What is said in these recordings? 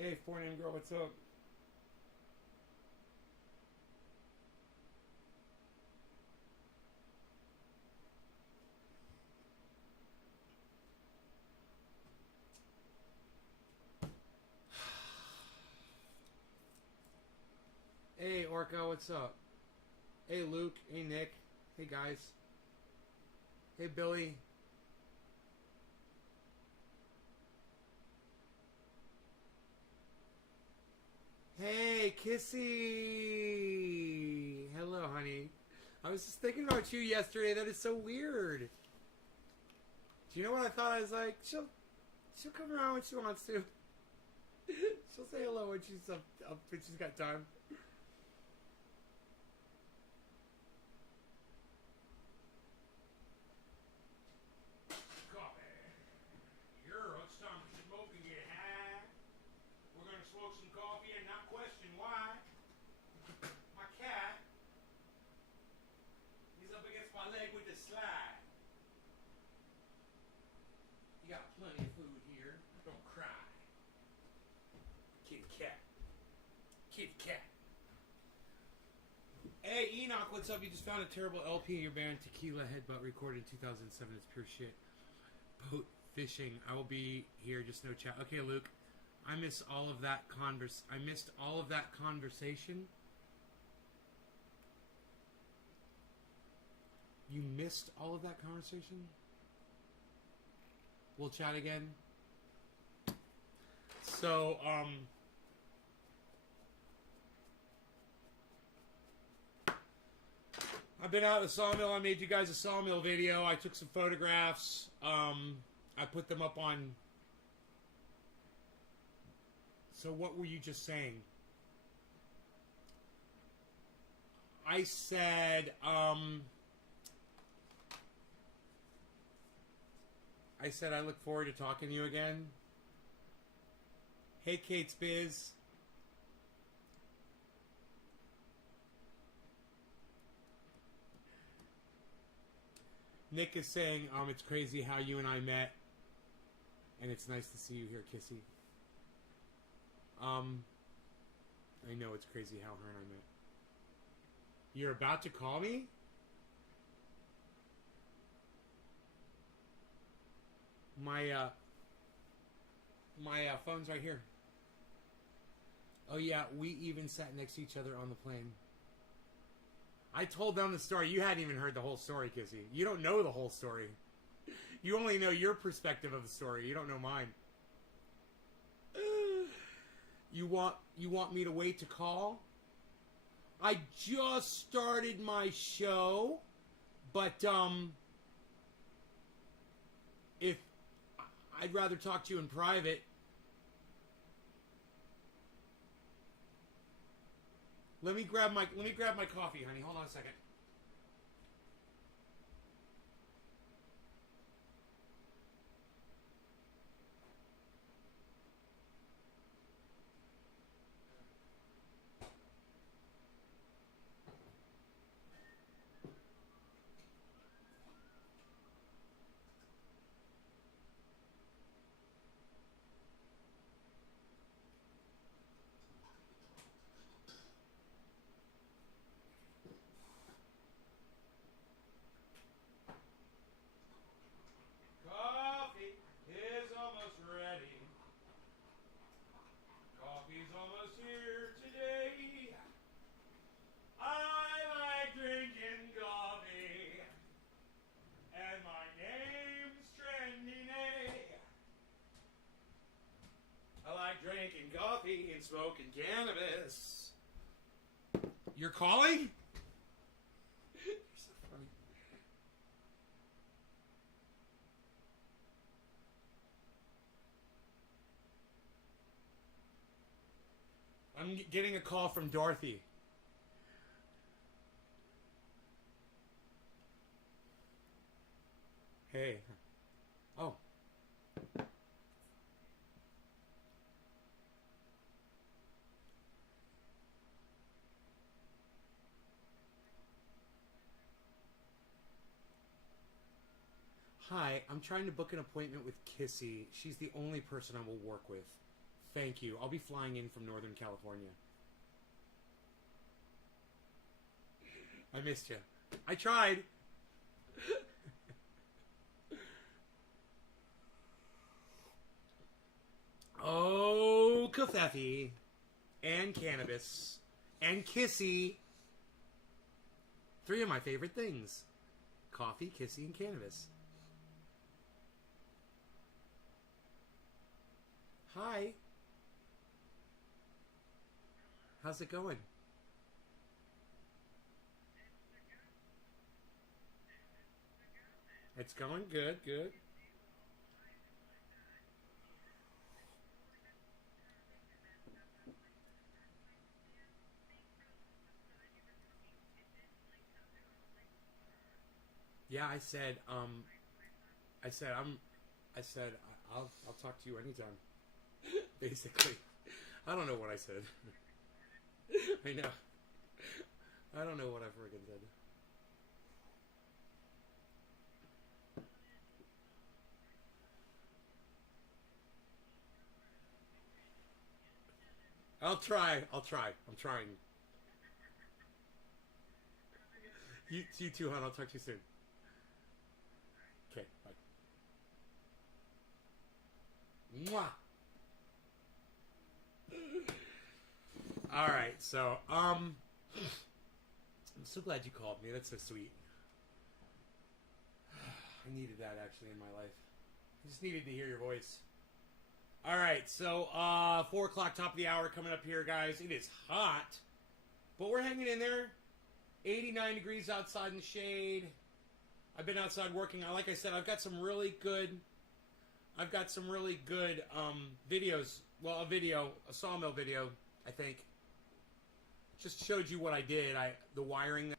Hey, 4-name girl, what's up? Hey, Orca, what's up? Hey, Luke. Hey, Nick. Hey, guys. Hey, Billy. Hey, Kissy. Hello, honey. I was just thinking about you yesterday. That is so weird. Do you know what I thought? I was like, she'll come around when she wants to. She'll say hello when she's up when she's got time. Coffee. It's time to smoke and get high. We're gonna smoke some coffee and not question why. My cat, he's up against my leg with the slide. You got plenty of food here. Don't cry. Kitty cat. Kitty cat. Hey, Enoch, what's up? You just found a terrible LP in your band, Tequila Headbutt, recorded in 2007. It's pure shit. Boat fishing. I will be here, just no chat. Okay, Luke. I missed all of that conversation. You missed all of that conversation? We'll chat again. So, I've been out at the sawmill. I made you guys a sawmill video. I took some photographs. I put them up on... So what were you just saying? I said, I look forward to talking to you again. Hey, Kate's Biz. Nick is saying, it's crazy how you and I met. And it's nice to see you here, Kissy. I know it's crazy how her and I met. You're about to call me? My phone's right here. Oh yeah, we even sat next to each other on the plane. I told them the story. You hadn't even heard the whole story, Kissy. You don't know the whole story. You only know your perspective of the story. You don't know mine. You want me to wait to call? I just started my show, but if I'd rather talk to you in private. Let me grab my coffee, honey. Hold on a second. Coffee is almost ready. Coffee's almost here today. I like drinking coffee, and my name's trending. I like drinking coffee and smoking cannabis. You're calling? You're so funny. I'm getting a call from Dorothy. Hey. Oh. Hi, I'm trying to book an appointment with Kissy. She's the only person I will work with. Thank you. I'll be flying in from Northern California. I missed you. I tried. Oh, kafefe. And cannabis. And kissy. 3 of my favorite things. Coffee, kissy, and cannabis. Hi. How's it going? It's going good, good. Yeah, I said I said I'll talk to you anytime. Basically. I don't know what I said. I know. I don't know what I friggin' said. I'll try. I'm trying. You too, hon. I'll talk to you soon. Okay, bye. Mwah. All right, so I'm so glad you called me. That's so sweet. I needed that actually in my life. I just needed to hear your voice. All right, so 4 o'clock, top of the hour, coming up here, guys. It is hot, but we're hanging in there. 89 degrees outside in the shade. I've been outside working. Like I said, I've got some really good videos. Well, a sawmill video, I think. Just showed you what I did. The wiring.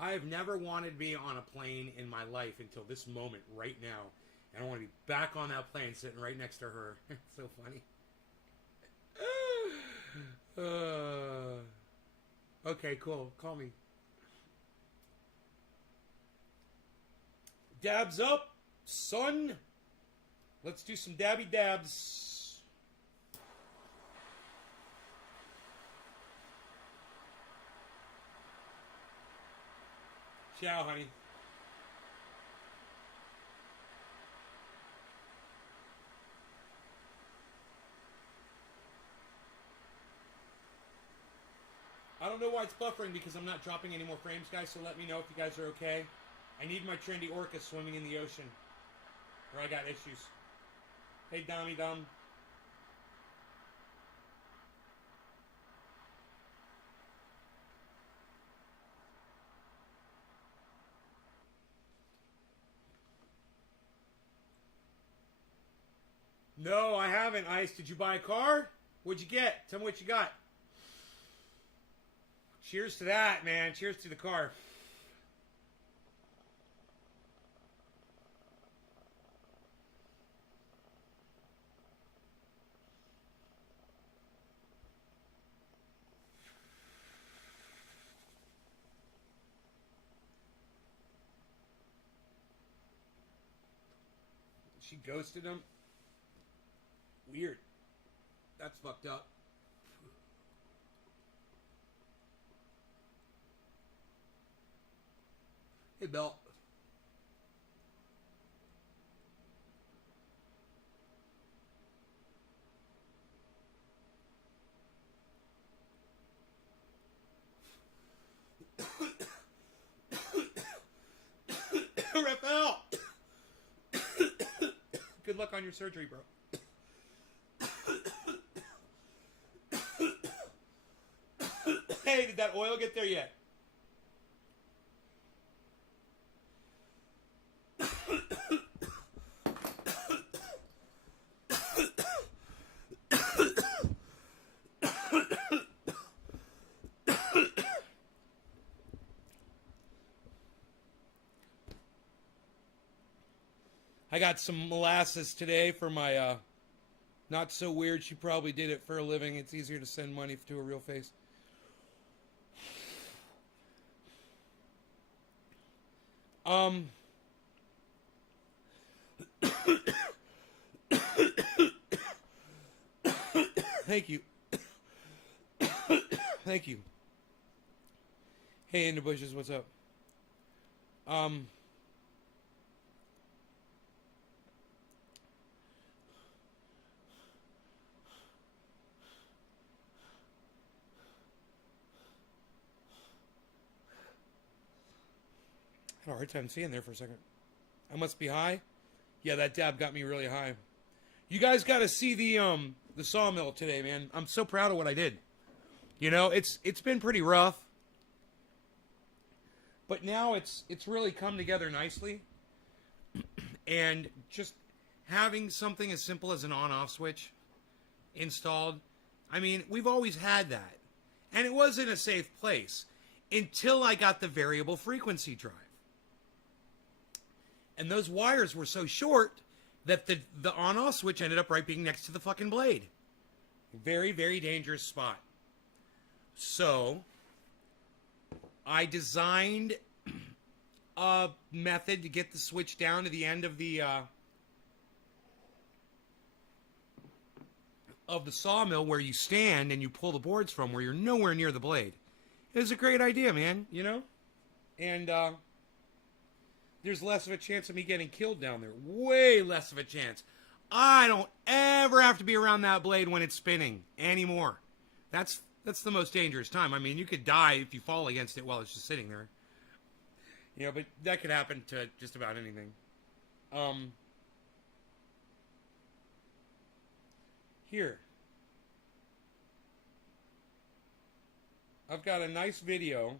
I have never wanted to be on a plane in my life until this moment right now. And I want to be back on that plane sitting right next to her. It's so funny. Okay, cool. Call me. Dabs up, son. Let's do some dabby dabs. Ciao, honey. I don't know why it's buffering because I'm not dropping any more frames, guys, so let me know if you guys are okay. I need my trendy orca swimming in the ocean, or I got issues. Hey, Dommy Dum. No, I haven't, Ice. Did you buy a car? What'd you get? Tell me what you got. Cheers to that, man. Cheers to the car. She ghosted him. Weird. That's fucked up. Hey, Bill. Raphael! Good luck on your surgery, bro. Hey, did that oil get there yet? I got some molasses today for my, not so weird. She probably did it for a living. It's easier to send money to a real face. Thank you. Thank you. Hey, In the Bushes, what's up? I had a hard time seeing there for a second. I must be high? Yeah, that dab got me really high. You guys got to see the sawmill today, man. I'm so proud of what I did. You know, it's been pretty rough. But now it's really come together nicely. And just having something as simple as an on-off switch installed, I mean, we've always had that. And it was in a safe place until I got the variable frequency drive. And those wires were so short that the on-off switch ended up right being next to the fucking blade. Very, very dangerous spot. So I designed a method to get the switch down to the end of the sawmill where you stand and you pull the boards from, where you're nowhere near the blade. It was a great idea, man, you know? And there's less of a chance of me getting killed down there. Way less of a chance. I don't ever have to be around that blade when it's spinning anymore. That's the most dangerous time. I mean, you could die if you fall against it while it's just sitting there. You know, but that could happen to just about anything. Here. I've got a nice video.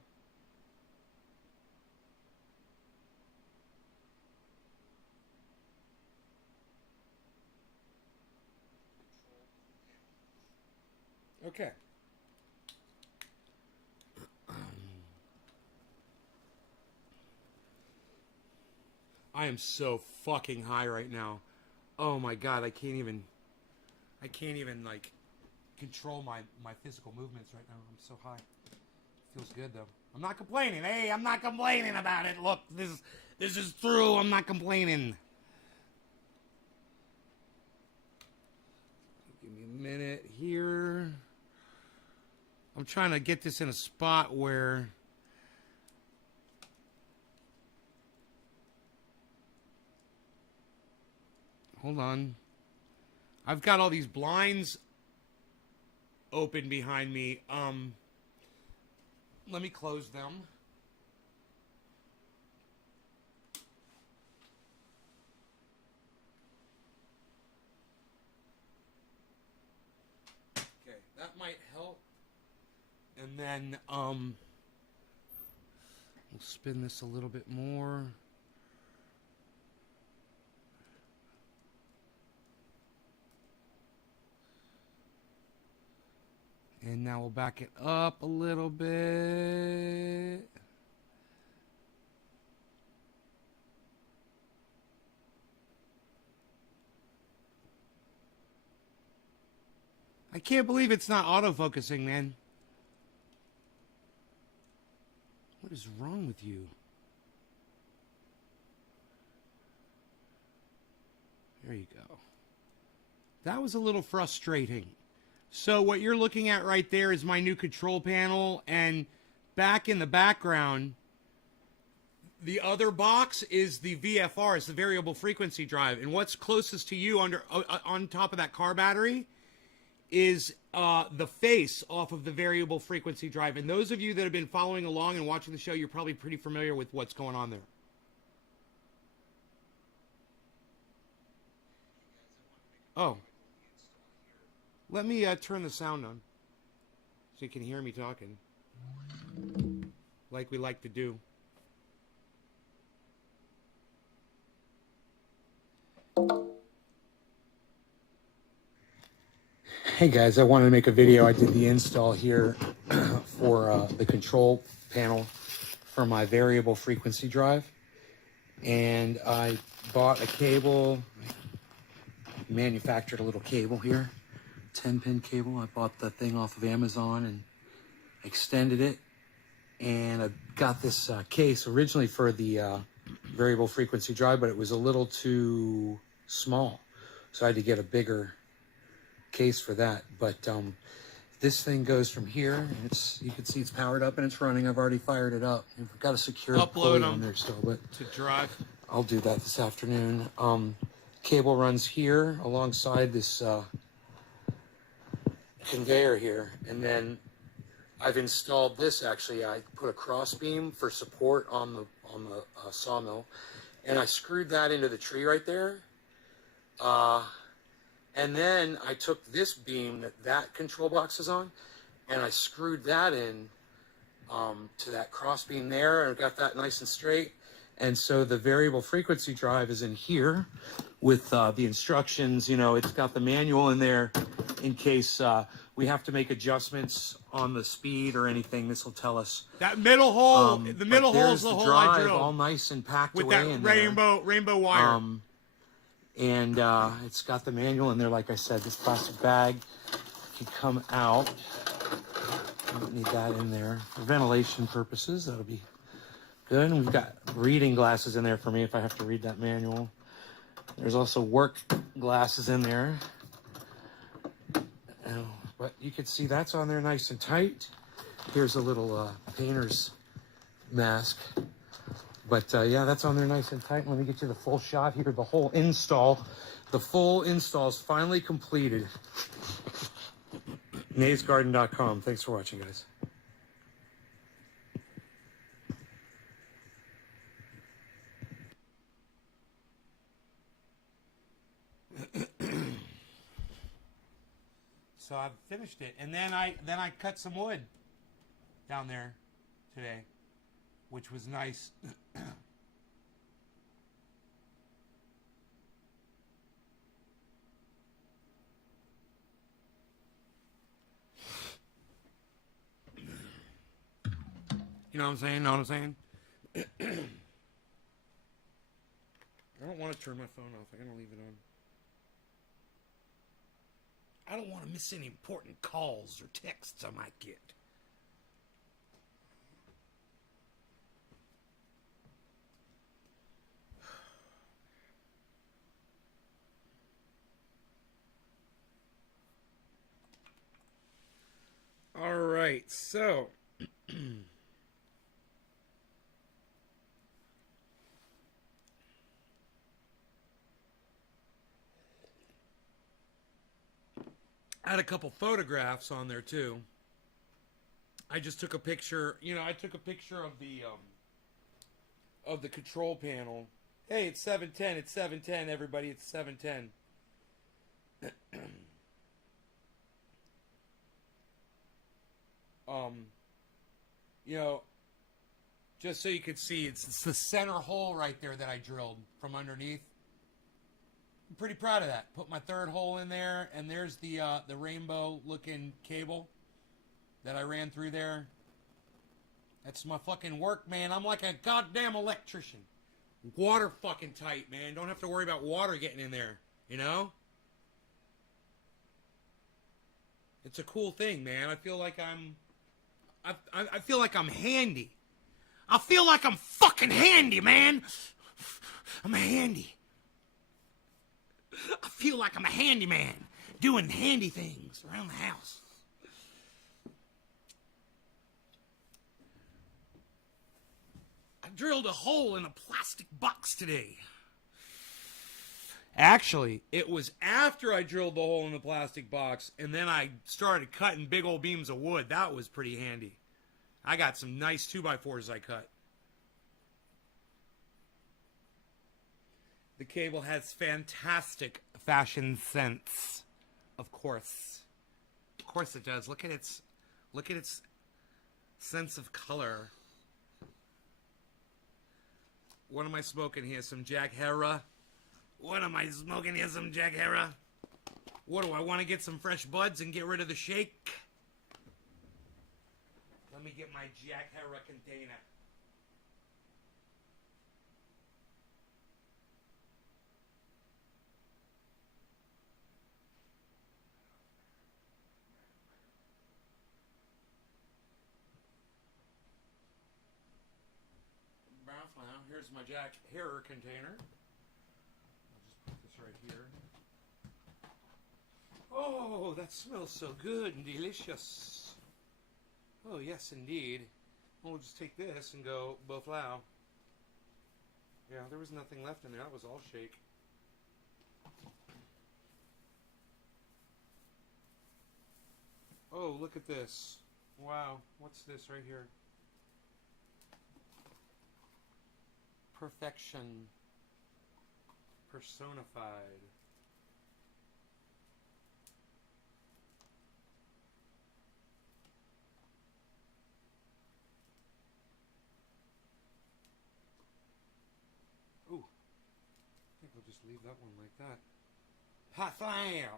Okay. I am so fucking high right now. Oh my god, I can't even like control my physical movements right now. I'm so high. Feels good though. I'm not complaining. Hey, I'm not complaining about it. Look, this is through. I'm not complaining. Give me a minute here. I'm trying to get this in a spot where hold on. I've got all these blinds open behind me. Let me close them. Okay, that might help. And then we'll spin this a little bit more. And now we'll back it up a little bit. I can't believe it's not autofocusing, man. What is wrong with you? There you go. That was a little frustrating. So what you're looking at right there is my new control panel, and back in the background, the other box is the VFR, it's the variable frequency drive, and what's closest to you on top of that car battery is the face off of the variable frequency drive. And those of you that have been following along and watching the show, you're probably pretty familiar with what's going on there. Oh. Let me turn the sound on so you can hear me talking, like we like to do. Hey guys, I wanted to make a video. I did the install here for the control panel for my variable frequency drive. And I bought a cable, manufactured a little cable here, 10-pin cable. I bought the thing off of Amazon and extended it. And I got this case originally for the variable frequency drive, but it was a little too small. So I had to get a bigger case for that. But this thing goes from here, and you can see it's powered up and it's running. I've already fired it up. I've got a secure pulley on there still, but to drive. I'll do that this afternoon. Cable runs here alongside this conveyor here, and then I've installed this. Actually, I put a cross beam for support on the sawmill, and I screwed that into the tree right there. And then I took this beam that control box is on, and I screwed that in to that cross beam there, and got that nice and straight. And so the variable frequency drive is in here with the instructions. You know, it's got the manual in there in case we have to make adjustments on the speed or anything. This will tell us. That middle hole, the middle hole is the hole I drilled. All nice and packed with away that rainbow wire. And it's got the manual in there. Like I said, this plastic bag can come out. I don't need that in there for ventilation purposes. That'll be good. And we've got reading glasses in there for me if I have to read that manual. There's also work glasses in there. But you can see that's on there nice and tight. Here's a little painter's mask. But yeah, that's on there nice and tight. Let me get you the full shot here. The whole install. The full install is finally completed. naysgarden.com. Thanks for watching, guys. So I've finished it, and then I cut some wood down there today, which was nice. You know what I'm saying? Know what I'm saying? I don't want to turn my phone off. I'm going to leave it on. I don't want to miss any important calls or texts I might get. All right, so I had a couple photographs on there too. I just took a picture. You know, I took a picture of the control panel. Hey, it's 7:10. It's 7:10. Everybody, it's 7:10. You know, just so you could see, it's the center hole right there that I drilled from underneath. I'm pretty proud of that. Put my third hole in there, and there's the rainbow-looking cable that I ran through there. That's my fucking work, man. I'm like a goddamn electrician. Water fucking tight, man. Don't have to worry about water getting in there, you know? It's a cool thing, man. I feel like I feel like I'm handy. I feel like I'm fucking handy, man. I'm handy. I feel like I'm a handyman doing handy things around the house. I drilled a hole in a plastic box today. Actually, it was after I drilled the hole in the plastic box, and then I started cutting big old beams of wood. That was pretty handy. I got some nice 2x4s I cut. The cable has fantastic fashion sense. Of course. Of course it does. Look at its sense of color. What am I smoking here? Some Jack Herer? What am I smoking here? Some Jack Herer? What do I want to get some fresh buds and get rid of the shake? Let me get my Jack Herer container. Well, here's my Jack Herer container. I'll just put this right here. Oh, that smells so good and delicious. Oh, yes, indeed. We'll just take this and go boflow. Yeah, there was nothing left in there. That was all shake. Oh, look at this. Wow, what's this right here? Perfection. Personified. Ooh. I think we'll just leave that one like that. Hot fire!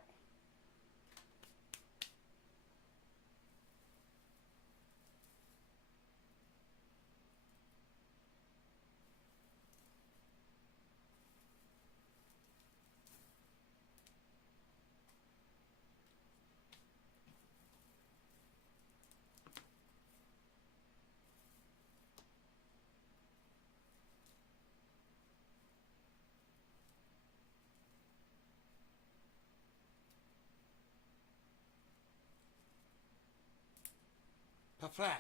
Pafla.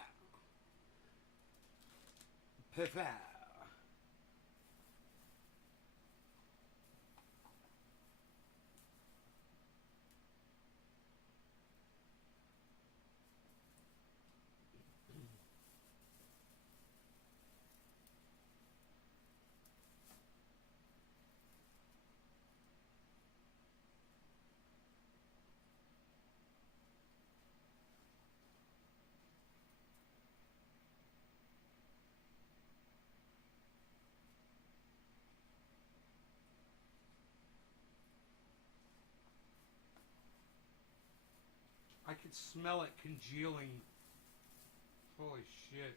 Pafla. I could smell it congealing. Holy shit.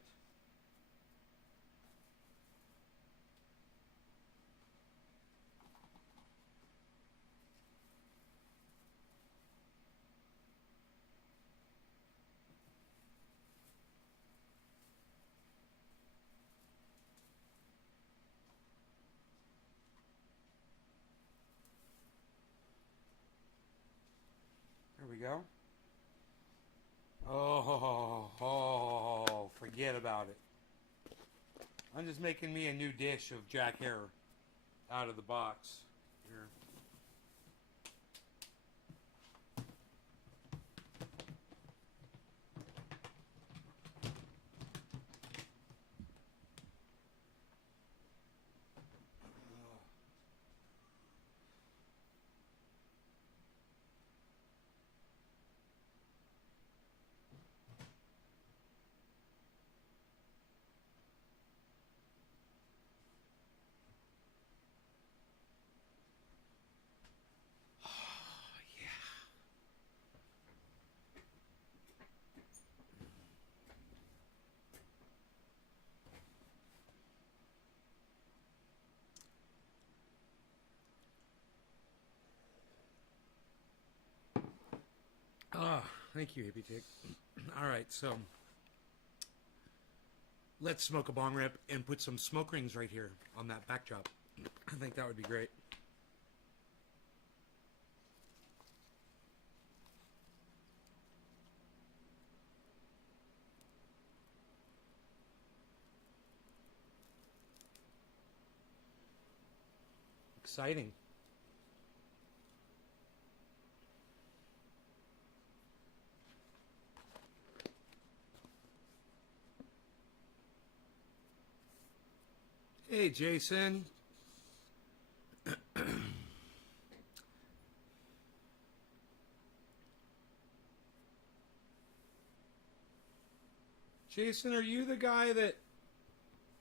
There we go. Oh, forget about it. I'm just making me a new dish of Jack Herer out of the box. Here. Oh, thank you, Hippie Tick. All right, so let's smoke a bong rip and put some smoke rings right here on that backdrop. I think that would be great. Exciting. Hey, Jason. Jason, are you the guy that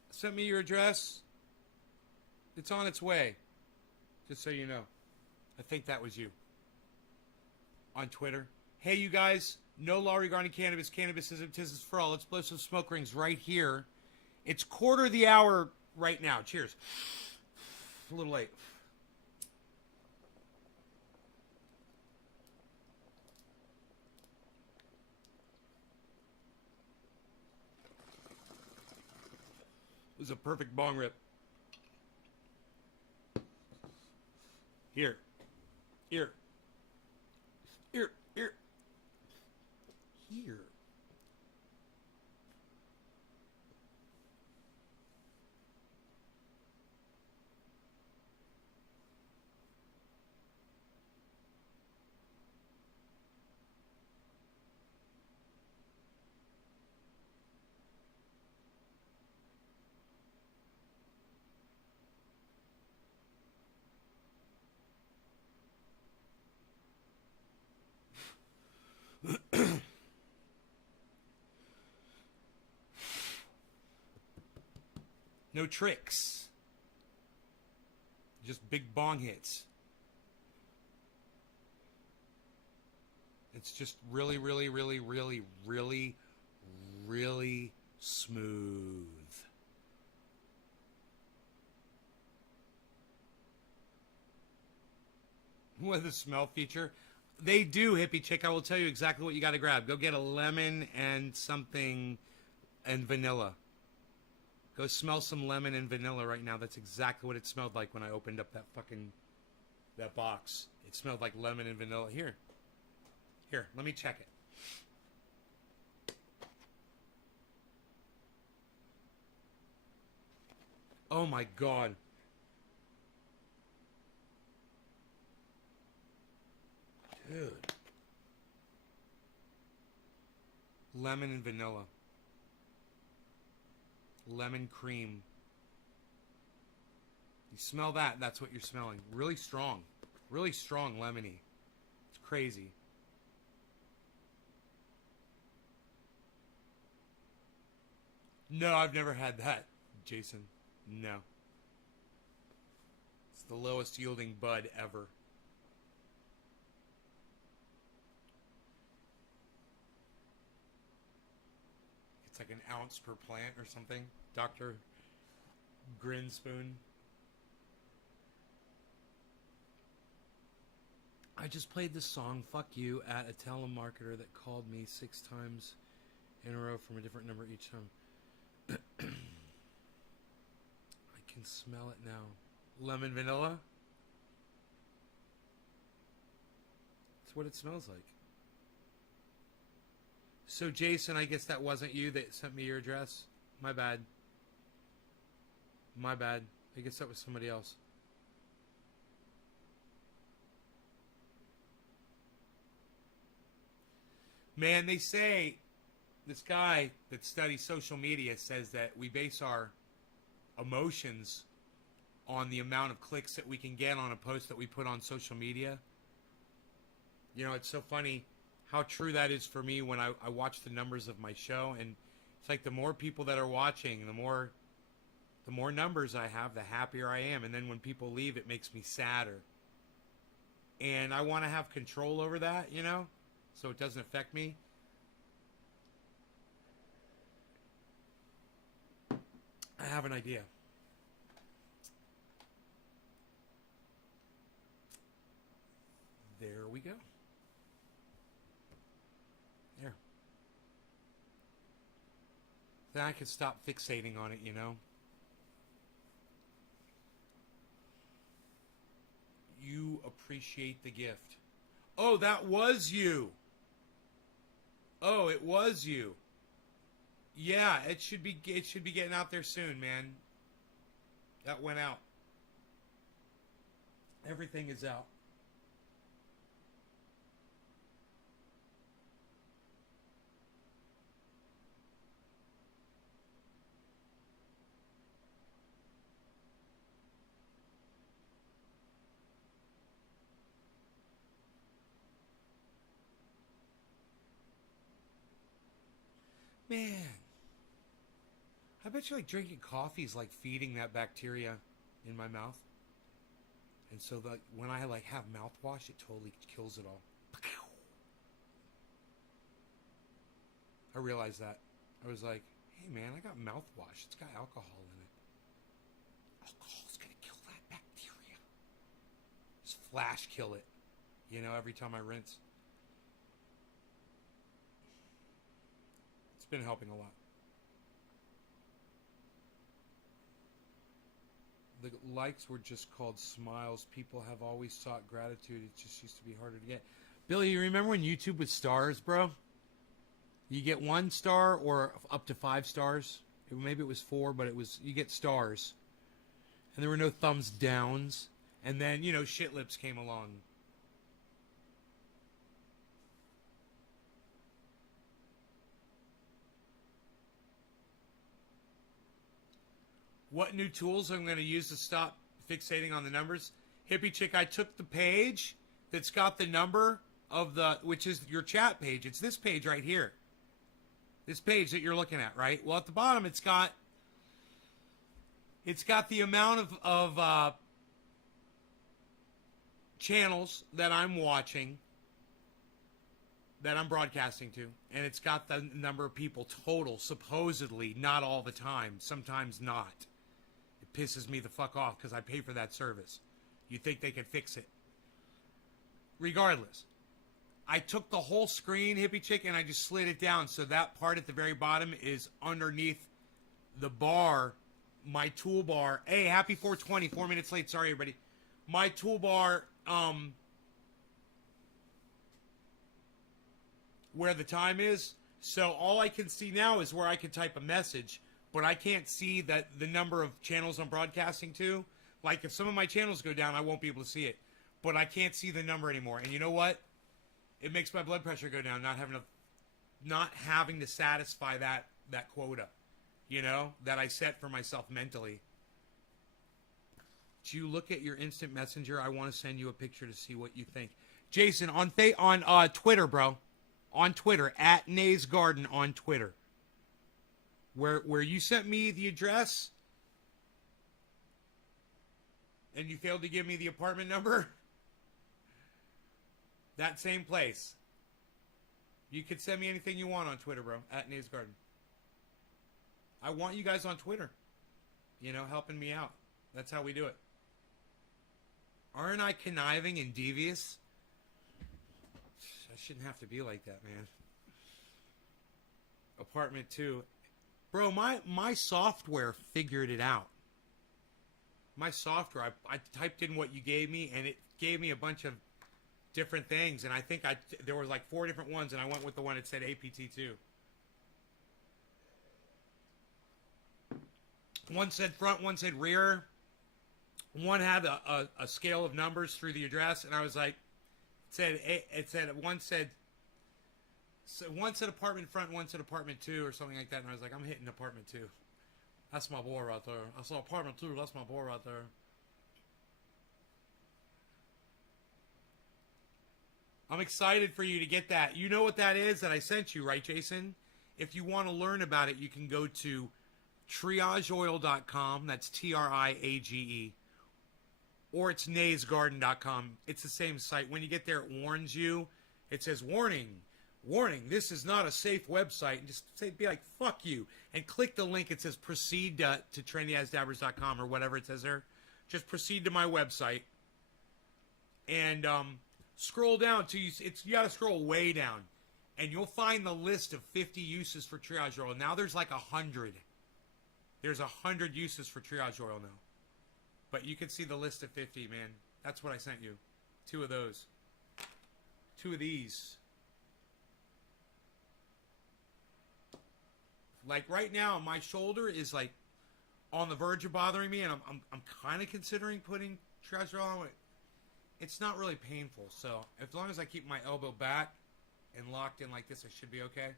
sent me your address? It's on its way. Just so you know. I think that was you. On Twitter. Hey, you guys. No law regarding cannabis. Cannabis is for all. Let's blow some smoke rings right here. It's quarter of the hour right now. Cheers. A little late. was a perfect bong rip. Here. Here. Here. Here. Here. No tricks. Just big bong hits. It's just really, really, really, really, really, really smooth. With a smell feature. They do, hippie chick. I will tell you exactly what you got to grab. Go get a lemon and something and vanilla. Go smell some lemon and vanilla right now. That's exactly what it smelled like when I opened up that box. It smelled like lemon and vanilla. Here, let me check it. Oh my God. Dude. Lemon and vanilla. Lemon cream. You smell that? That's what you're smelling. Really strong. Really strong lemony. It's crazy. No, I've never had that, Jason. No. It's the lowest yielding bud ever. It's like an ounce per plant or something. Dr. Grinspoon. I just played this song, Fuck You, at a telemarketer that called me 6 times in a row from a different number each time. I can smell it now. Lemon vanilla? That's what it smells like. So, Jason, I guess that wasn't you that sent me your address? My bad. My bad. I guess that was somebody else. Man, they say, this guy that studies social media says that we base our emotions on the amount of clicks that we can get on a post that we put on social media. You know, it's so funny how true that is for me when I watch the numbers of my show. And it's like the more people that are watching, the more numbers I have, the happier I am. And then when people leave, it makes me sadder. And I want to have control over that, you know, so it doesn't affect me. I have an idea. There we go. There. Then I can stop fixating on it, you know. You appreciate the gift. Oh, that was you. Oh, it was you. Yeah, it should be getting out there soon, man. That went out. Everything is out. Man. I bet you like drinking coffee is like feeding that bacteria in my mouth. And so that when I like have mouthwash, it totally kills it all. I realized that. I was like, hey man, I got mouthwash. It's got alcohol in it. Alcohol's gonna kill that bacteria. Just flash kill it. You know, every time I rinse. It's been helping a lot. The likes were just called smiles. People have always sought gratitude. It just used to be harder to get. Billy, you remember when YouTube was stars, bro? You get 1 star or up to 5 stars. Maybe it was 4, but you get stars. And there were no thumbs downs. And then, shit lips came along. What new tools I'm going to use to stop fixating on the numbers? Hippie Chick, I took the page that's got the number of which is your chat page. It's this page right here. This page that you're looking at, right? Well, at the bottom, it's got the amount of channels that I'm watching, that I'm broadcasting to, and it's got the number of people total, supposedly, not all the time, sometimes not. It pisses me the fuck off because I pay for that service. You think they could fix it. Regardless, I took the whole screen, Hippie Chick, and I just slid it down so that part at the very bottom is underneath the bar, my toolbar. Hey, happy 420, 4 minutes late. Sorry, everybody. My toolbar, where the time is. So all I can see now is where I can type a message, but I can't see the number of channels I'm broadcasting to. Like, if some of my channels go down, I won't be able to see it. But I can't see the number anymore. And you know what? It makes my blood pressure go down, not having to satisfy that quota, that I set for myself mentally. Do you look at your instant messenger? I want to send you a picture to see what you think. Jason, on Twitter, bro. On Twitter, at Nays Garden on Twitter. Where you sent me the address and you failed to give me the apartment number. That same place. You could send me anything you want on Twitter, bro. At Nays Garden. I want you guys on Twitter. Helping me out. That's how we do it. Aren't I conniving and devious? I shouldn't have to be like that, man. Apartment 2. Bro, my software figured it out. My software, I typed in what you gave me, and it gave me a bunch of different things, and I think there were like 4 different ones, and I went with the one that said APT2. One said front, one said rear. One had a scale of numbers through the address, and I was like, one said apartment front, one said apartment 2 or something like that, and I was like, I'm hitting apartment 2. That's my boy right there. I saw apartment 2, that's my boy right there. I'm excited for you to get that. You know what that is that I sent you, right, Jason? If you want to learn about it, you can go to triageoil.com. That's TRIAGE. Or it's naysgarden.com. It's the same site. When you get there, it warns you. It says, warning, this is not a safe website. And just be like, fuck you. And click the link. It says proceed to trendyasdabbers.com or whatever it says there. Just proceed to my website. And scroll down to you got to scroll way down. And you'll find the list of 50 uses for triage oil. Now there's like 100. There's 100 uses for triage oil now. But you can see the list of 50, man. That's what I sent you. 2 of those. 2 of these. Like right now, my shoulder is like on the verge of bothering me, and I'm kind of considering putting triage oil on it. It's not really painful, so as long as I keep my elbow back and locked in like this, I should be okay.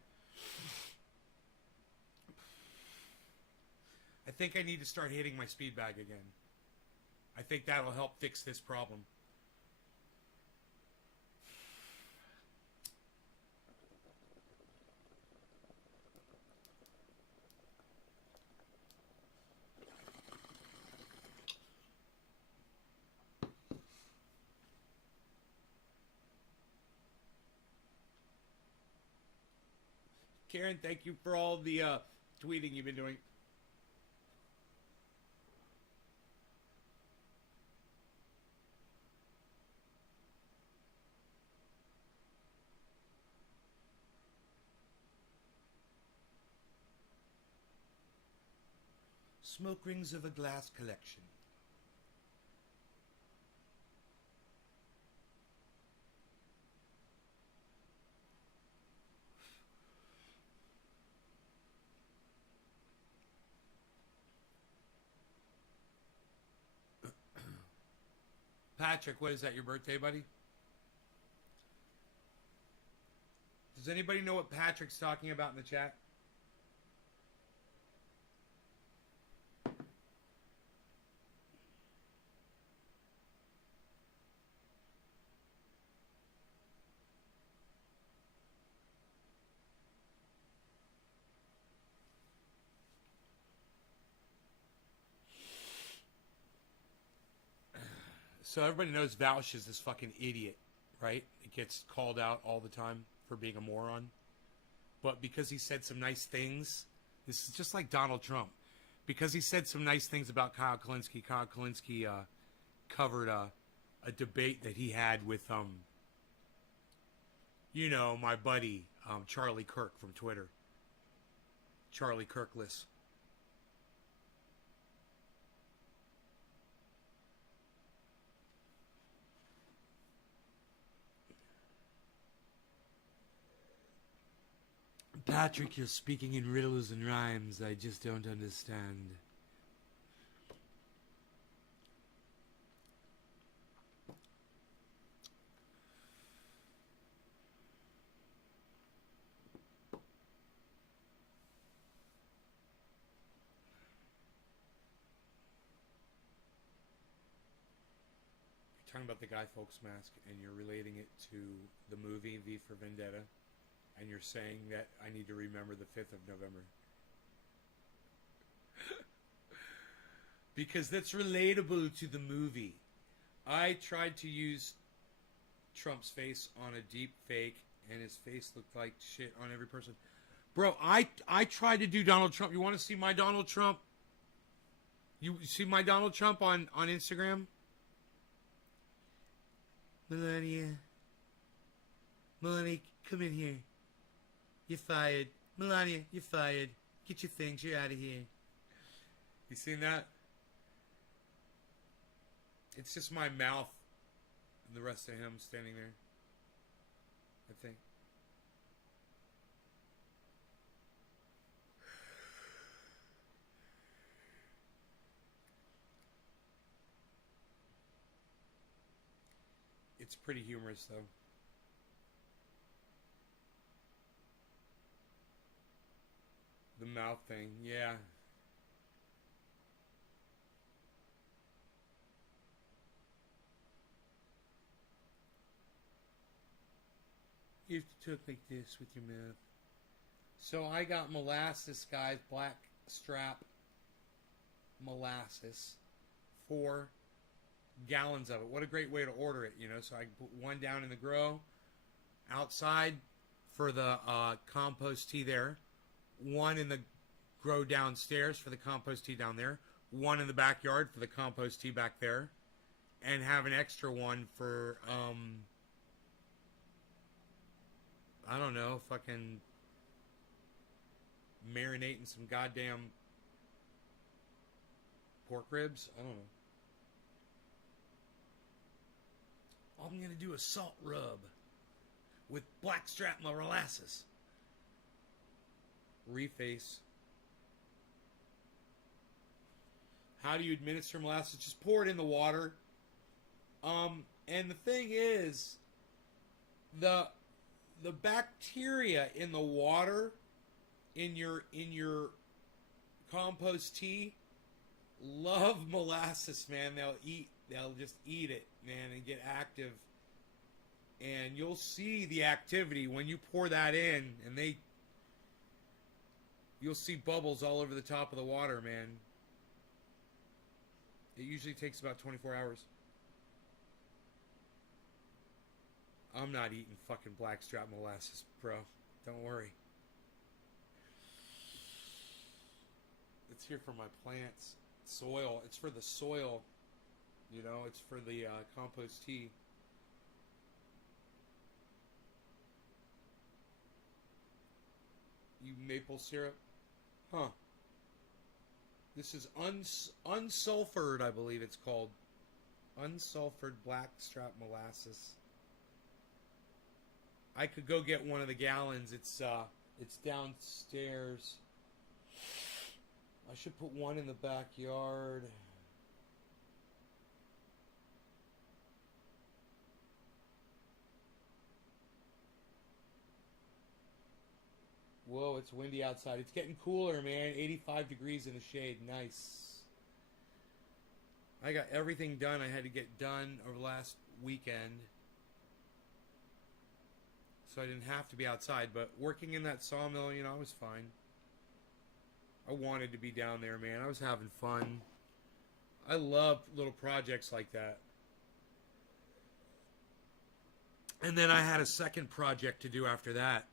I think I need to start hitting my speed bag again. I think that'll help fix this problem. Karen, thank you for all the tweeting you've been doing. Smoke Rings of a Glass collection. Patrick, what is that, your birthday, buddy? Does anybody know what Patrick's talking about in the chat? So everybody knows Vouch is this fucking idiot, right? It gets called out all the time for being a moron. But because he said some nice things, this is just like Donald Trump. Because he said some nice things about Kyle Kalinske covered a debate that he had with, you know, my buddy, Charlie Kirk from Twitter. Charlie Kirkless. Patrick, you're speaking in riddles and rhymes. I just don't understand. You're talking about the Guy Fawkes mask, and you're relating it to the movie V for Vendetta. And you're saying that I need to remember the 5th of November. Because that's relatable to the movie. I tried to use Trump's face on a deep fake, and his face looked like shit on every person. Bro, I tried to do Donald Trump. You want to see my Donald Trump? You see my Donald Trump on Instagram? Melania, come in here. You're fired. Melania, you're fired. Get your things. You're out of here. You seen that? It's just my mouth and the rest of him standing there. I think. It's pretty humorous, though. The mouth thing, yeah. You have to talk like this with your mouth. So I got molasses, guys. Black strap molasses. 4 gallons of it. What a great way to order it, you know. So I put 1 down in the grow. Outside for the compost tea there. 1 in the grow downstairs for the compost tea down there. 1 in the backyard for the compost tea back there. And have an extra one for, I don't know, fucking marinating some goddamn pork ribs. I don't know. I'm going to do a salt rub with blackstrap molasses. Reface. How do you administer molasses? Just pour it in the water. And the thing is, the bacteria in the water in your compost tea love molasses, man. They'll just eat it, man, and get active. And you'll see the activity when you pour that in, and you'll see bubbles all over the top of the water, man. It usually takes about 24 hours. I'm not eating fucking blackstrap molasses, bro. Don't worry. It's here for my plants. Soil. It's for the soil. You know, it's for the compost tea. You maple syrup? Huh. This is unsulfured, I believe it's called. Unsulfured blackstrap molasses. I could go get 1 of the gallons. It's downstairs. I should put 1 in the backyard. Whoa, it's windy outside. It's getting cooler, man. 85 degrees in the shade. Nice. I got everything done I had to get done over the last weekend. So I didn't have to be outside. But working in that sawmill, you know, I was fine. I wanted to be down there, man. I was having fun. I love little projects like that. And then I had a second project to do after that.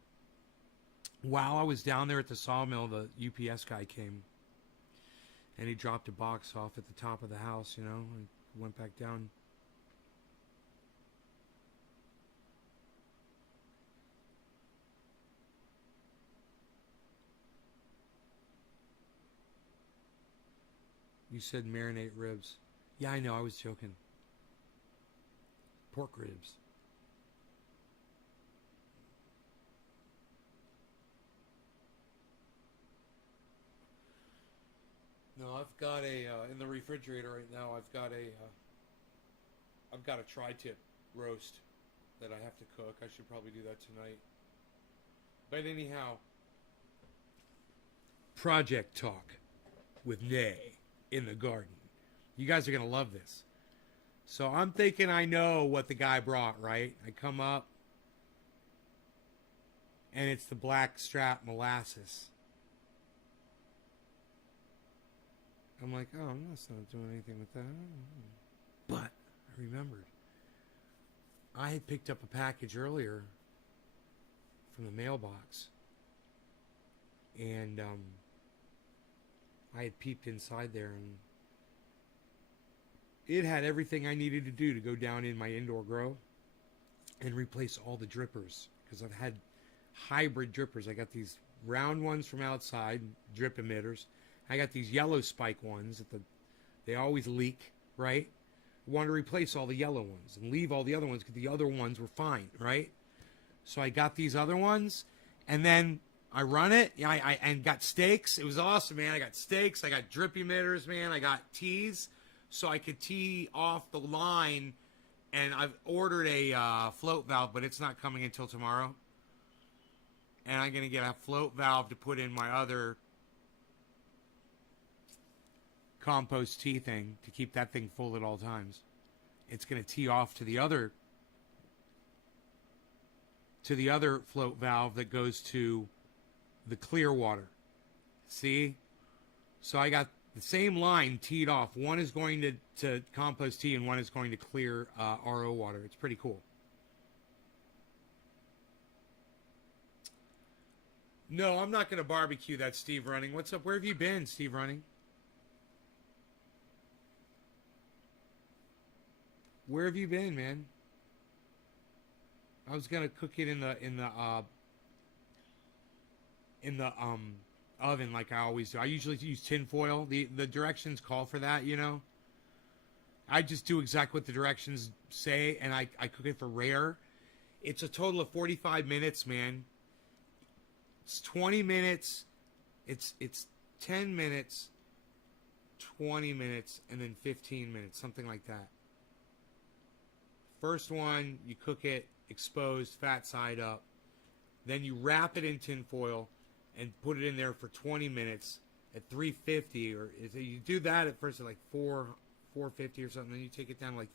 While I was down there at the sawmill, the UPS guy came. And he dropped a box off at the top of the house, you know. And went back down. You said marinate ribs. Yeah, I know. I was joking. Pork ribs. No, I've got a in the refrigerator right now. I've got a tri-tip roast that I have to cook. I should probably do that tonight. But anyhow, project talk with Nay in the garden. You guys are gonna love this. So I'm thinking I know what the guy brought, right? I come up, and it's the black strap molasses. I'm like, oh, I'm not doing anything with that. But I remembered. I had picked up a package earlier from the mailbox. And I had peeped inside there, and it had everything I needed to do to go down in my indoor grow and replace all the drippers. Because I've had hybrid drippers. I got these round ones from outside, drip emitters. I got these yellow spike ones that they always leak, right? I wanted to replace all the yellow ones and leave all the other ones because the other ones were fine, right? So I got these other ones, and then I run it. And got stakes. It was awesome, man. I got stakes. I got drip emitters, man. I got tees, so I could tee off the line. And I've ordered a float valve, but it's not coming until tomorrow. And I'm gonna get a float valve to put in my other compost tee thing to keep that thing full at all times. It's going to tee off to the other float valve that goes to the clear water. See? So I got the same line teed off. One is going to compost tea and one is going to clear RO water. It's pretty cool. No, I'm not going to barbecue that, Steve Running. What's up? Where have you been, Steve Running? Where have you been, man? I was gonna cook it in the oven like I always do. I usually use tin foil. The directions call for that, you know. I just do exactly what the directions say, and I cook it for rare. It's a total of 45 minutes, man. It's 20 minutes. It's 10 minutes, 20 minutes, and then 15 minutes, something like that. First one, you cook it exposed, fat side up. Then you wrap it in tin foil and put it in there for 20 minutes at 350. Or you do that at first at like 450 or something. Then you take it down to like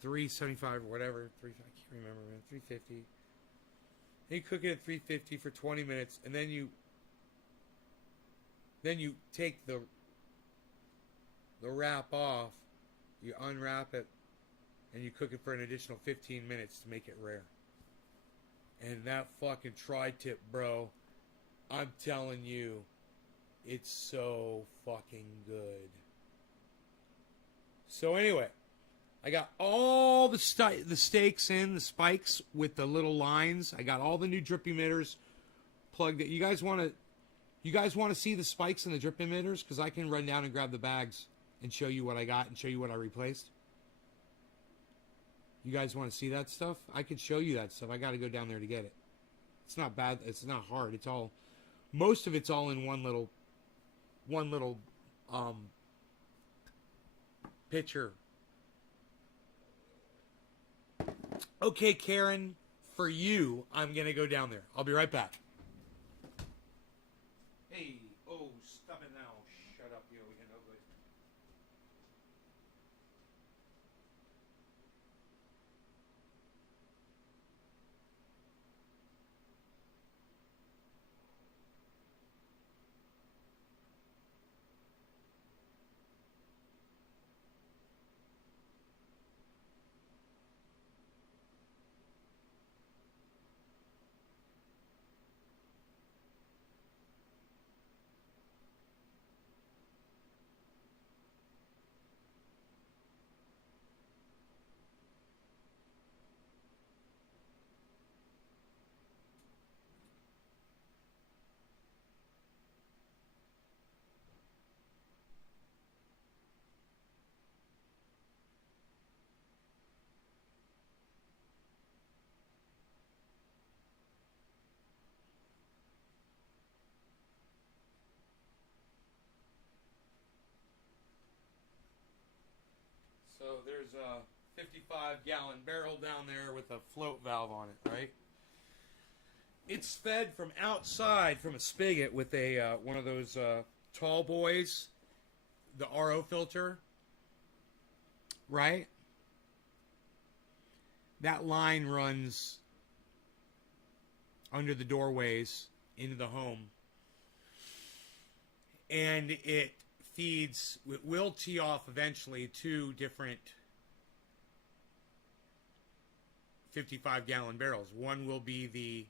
375 or whatever. I can't remember, man. 350. Then you cook it at 350 for 20 minutes, and then you take the wrap off. You unwrap it. And you cook it for an additional 15 minutes to make it rare. And that fucking tri-tip, bro, I'm telling you, it's so fucking good. So anyway, I got all the stakes in, the spikes with the little lines. I got all the new drip emitters plugged in. You guys want to see the spikes and the drip emitters? Because I can run down and grab the bags and show you what I got and show you what I replaced. You guys want to see that stuff? I could show you that stuff. I got to go down there to get it. It's not bad. It's not hard. It's all, most of it's all in one little picture. Okay, Karen, for you, I'm going to go down there. I'll be right back. So there's a 55-gallon barrel down there with a float valve on it, right? It's fed from outside from a spigot with a one of those tall boys, the RO filter, right? That line runs under the doorways into the home. And it feeds, it will tee off eventually 2 different 55-gallon barrels. One will be the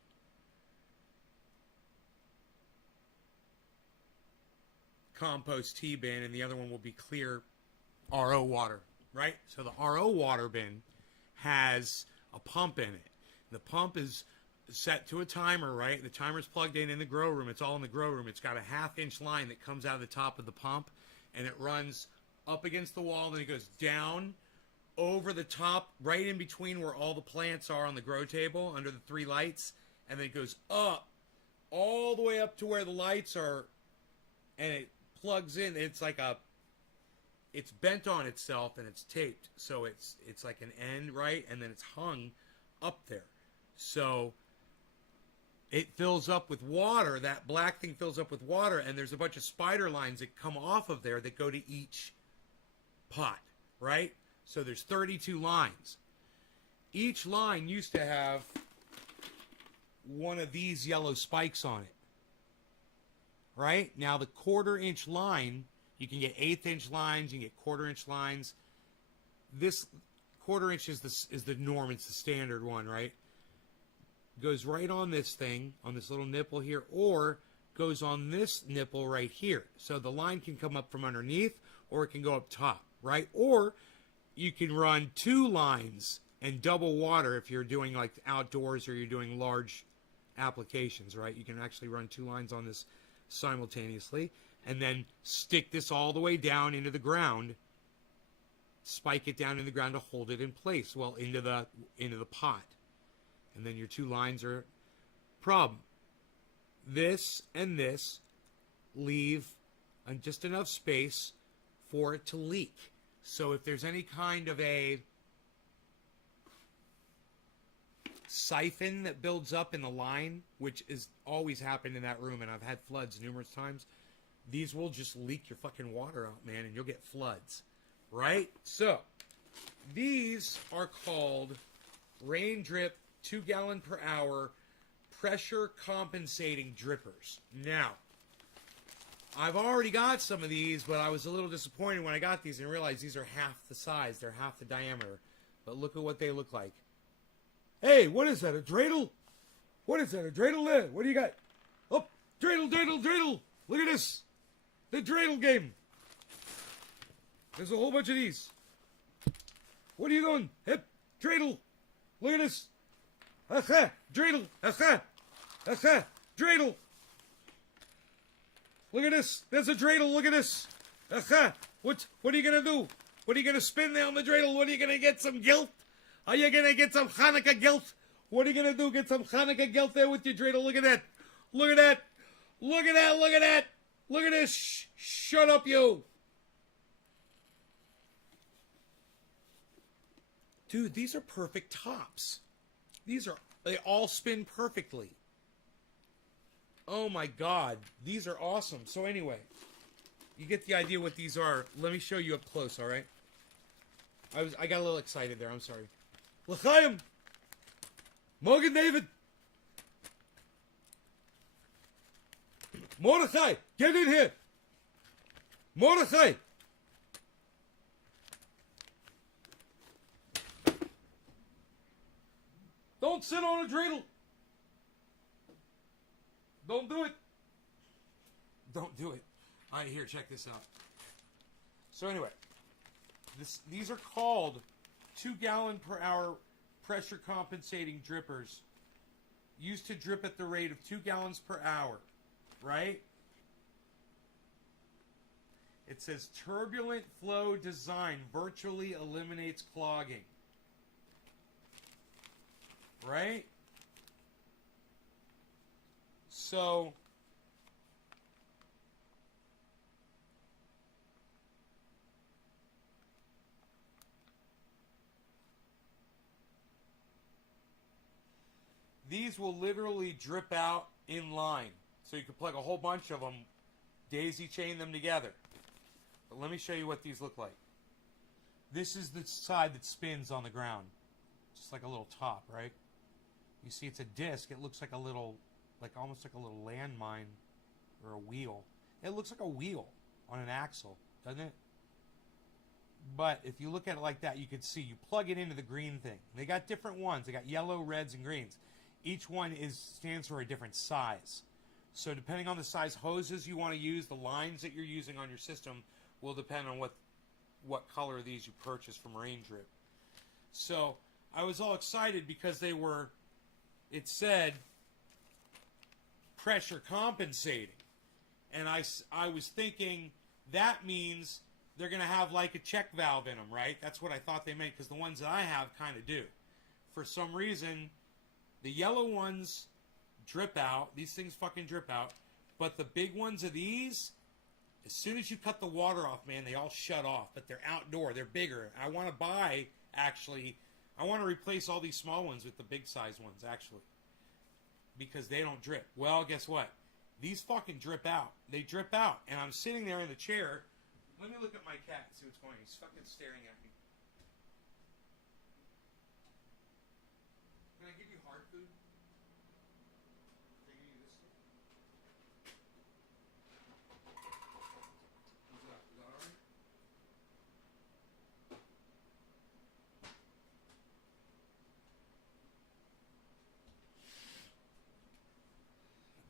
compost tea bin, and the other one will be clear RO water, right? So the RO water bin has a pump in it. The pump is set to a timer, right? The timer's plugged in the grow room. It's all in the grow room. It's got a 1/2-inch line that comes out of the top of the pump, and it runs up against the wall, then it goes down over the top, right in between where all the plants are on the grow table, under the 3 lights, and then it goes up, all the way up to where the lights are, and it plugs in. It's like it's bent on itself, and it's taped, so it's like an end, right? And then it's hung up there. So it fills up with water. That black thing fills up with water, and there's a bunch of spider lines that come off of there that go to each pot, right? So there's 32 lines. Each line used to have one of these yellow spikes on it, right? Now the 1/4-inch line, you can get 1/8-inch lines, you can get 1/4-inch lines. This 1/4-inch is the norm. It's the standard one, right? Goes right on this thing, on this little nipple here, or goes on this nipple right here. So the line can come up from underneath, or it can go up top, right? Or you can run 2 lines and double water if you're doing like outdoors or you're doing large applications, right? You can actually run 2 lines on this simultaneously, and then stick this all the way down into the ground, spike it down in the ground to hold it in place, well, into the pot. And then your 2 lines are problem. This and this leave just enough space for it to leak. So if there's any kind of a siphon that builds up in the line, which is always happened in that room, and I've had floods numerous times, these will just leak your fucking water out, man, and you'll get floods, right? So these are called rain drip 2-gallon per hour pressure compensating drippers. Now, I've already got some of these, but I was a little disappointed when I got these and realized these are half the size. They're half the diameter. But look at what they look like. Hey, what is that, a dreidel? What is that, a dreidel there? What do you got? Oh, dreidel, dreidel, dreidel. Look at this. The dreidel game. There's a whole bunch of these. What are you doing? Hip, dreidel. Look at this. Aha, dreidel. Aha, aha, dreidel. Look at this. There's a dreidel. Look at this. Aha. What are you going to do? What are you going to spin there on the dreidel? What are you going to get, some guilt? Are you going to get some Hanukkah guilt? What are you going to do? Get some Hanukkah guilt there with your dreidel? Look at that. Look at that. Look at that. Look at that. Look at this. Shut up, you. Dude, these are perfect tops. They all spin perfectly. Oh my God, these are awesome. So anyway, you get the idea what these are. Let me show you up close, all right? I got a little excited there, I'm sorry. L'chaim! Morgan David! Mordechai, get in here! Mordechai! Don't sit on a dreidel! Don't do it. Don't do it. All right, here, check this out. So anyway, these are called 2-gallon per hour pressure compensating drippers, used to drip at the rate of 2 gallons per hour, right? It says turbulent flow design virtually eliminates clogging, right? So, these will literally drip out in line. So you can plug a whole bunch of them, daisy chain them together. But let me show you what these look like. This is the side that spins on the ground. Just like a little top, right? You see it's a disc. It looks like a little, like almost like a little landmine or a wheel. It looks like a wheel on an axle, doesn't it? But if you look at it like that, you can see you plug it into the green thing. They got different ones. They got yellow, reds, and greens. Each one stands for a different size. So depending on the size hoses you want to use, the lines that you're using on your system will depend on what color of these you purchase from Rain Drip. So I was all excited because it said pressure compensating. And I was thinking that means they're going to have like a check valve in them, right? That's what I thought they meant, because the ones that I have kind of do. For some reason, the yellow ones drip out. These things fucking drip out. But the big ones of these, as soon as you cut the water off, man, they all shut off. But they're outdoor. They're bigger. I want to buy, actually, I want to replace all these small ones with the big size ones, actually. Because they don't drip. Well, guess what? These fucking drip out. They drip out. And I'm sitting there in the chair. Let me look at my cat and see what's going on. He's fucking staring at me. Can I give you hard food? Can I give you this stuff? Is that alright?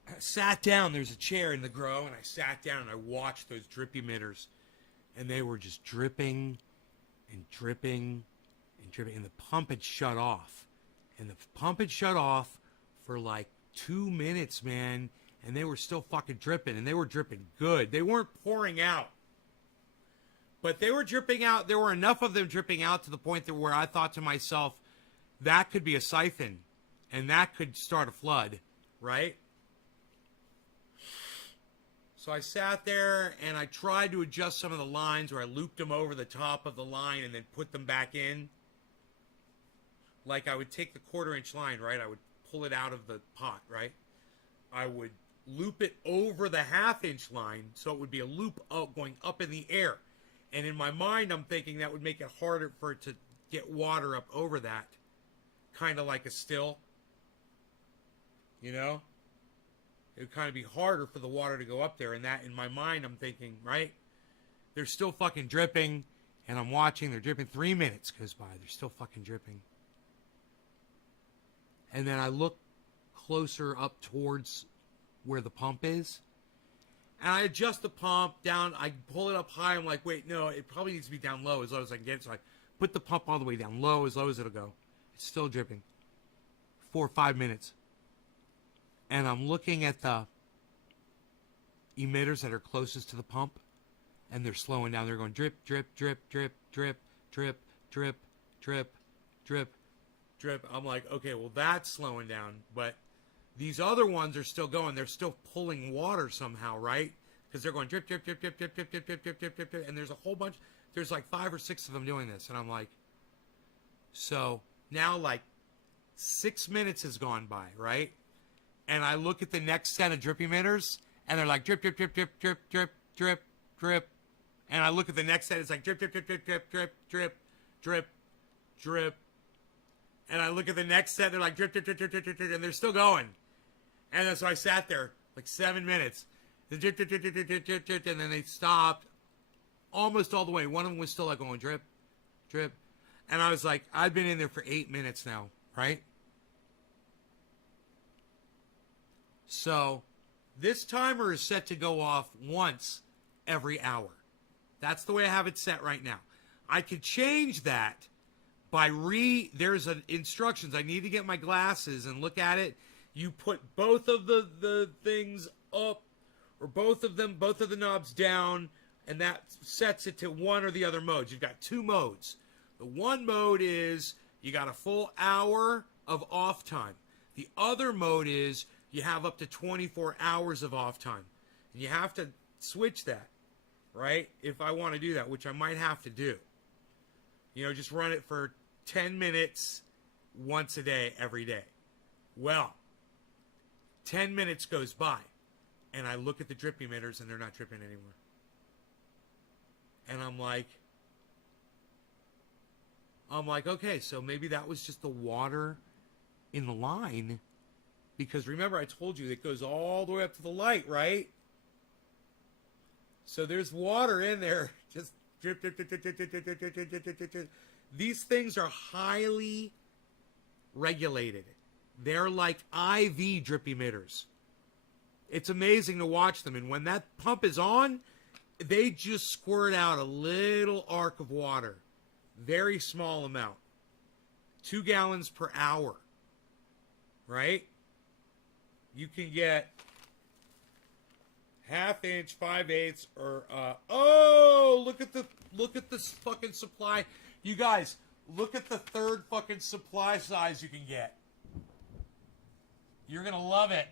I sat down. There's a chair in the grow, and I sat down and I watched those drip emitters. And they were just dripping and dripping and dripping. And the pump had shut off. And the pump had shut off for like 2 minutes, man. And they were still fucking dripping. And they were dripping good. They weren't pouring out. But they were dripping out. There were enough of them dripping out to the point that where I thought to myself, that could be a siphon. And that could start a flood, right? So I sat there and I tried to adjust some of the lines, or I looped them over the top of the line and then put them back in. Like I would take the 1/4-inch line, right? I would pull it out of the pot, right? I would loop it over the 1/2-inch line, so it would be a loop going up in the air. And in my mind, I'm thinking that would make it harder for it to get water up over that. Kind of like a still. You know? It would kind of be harder for the water to go up there. And that, in my mind, I'm thinking, right? They're still fucking dripping. And I'm watching. They're dripping. 3 minutes goes by. They're still fucking dripping. And then I look closer up towards where the pump is. And I adjust the pump down. I pull it up high. I'm like, wait, no, it probably needs to be down low as I can get it. So I put the pump all the way down low as it'll go. It's still dripping. 4 or 5 minutes. And I'm looking at the emitters that are closest to the pump, and they're slowing down. They're going drip, drip, drip, drip, drip, drip, drip, drip, drip, drip. I'm like, okay, well, that's slowing down. But these other ones are still going. They're still pulling water somehow, right? Because they're going drip, drip, drip, drip, drip, drip, drip, drip, drip, drip, drip, drip. And there's a whole bunch. There's like 5 or 6 of them doing this. And I'm like, so now like 6 minutes has gone by, right? And I look at the next set of drip emitters, and they're like drip, drip, drip, drip, drip, drip, drip, drip. And I look at the next set, it's like drip, drip, drip, drip, drip, drip, drip, drip, drip. And I look at the next set, they're like drip, drip, drip, drip, drip, drip, drip, and they're still going. And then so I sat there like 7 minutes. The drip, drip, drip, drip, drip, drip, drip, drip, and then they stopped almost all the way. One of them was still like going drip, drip. And I was like, I've been in there for 8 minutes now, right? So this timer is set to go off once every hour. That's the way I have it set right now. I could change that by there's an instructions. I need to get my glasses and look at it. You put both of the things up, or both of the knobs down, and that sets it to one or the other modes. You've got 2 modes. The one mode is you got a full hour of off time. The other mode is you have up to 24 hours of off time. And you have to switch that, right? If I want to do that, which I might have to do. You know, just run it for 10 minutes once a day, every day. Well, 10 minutes goes by, and I look at the drip emitters, and they're not dripping anymore. And I'm like, okay, so maybe that was just the water in the line. Because remember, I told you it goes all the way up to the light, right? So there's water in there. Just drip, drip, drip, drip, drip, drip, drip, drip, drip, drip, drip, drip, drip. These things are highly regulated. They're like IV drip emitters. It's amazing to watch them. And when that pump is on, they just squirt out a little arc of water. Very small amount. 2 gallons per hour. Right? You can get 1/2 inch, 5/8, or look at this fucking supply. You guys, look at the third fucking supply size you can get. You're gonna love it.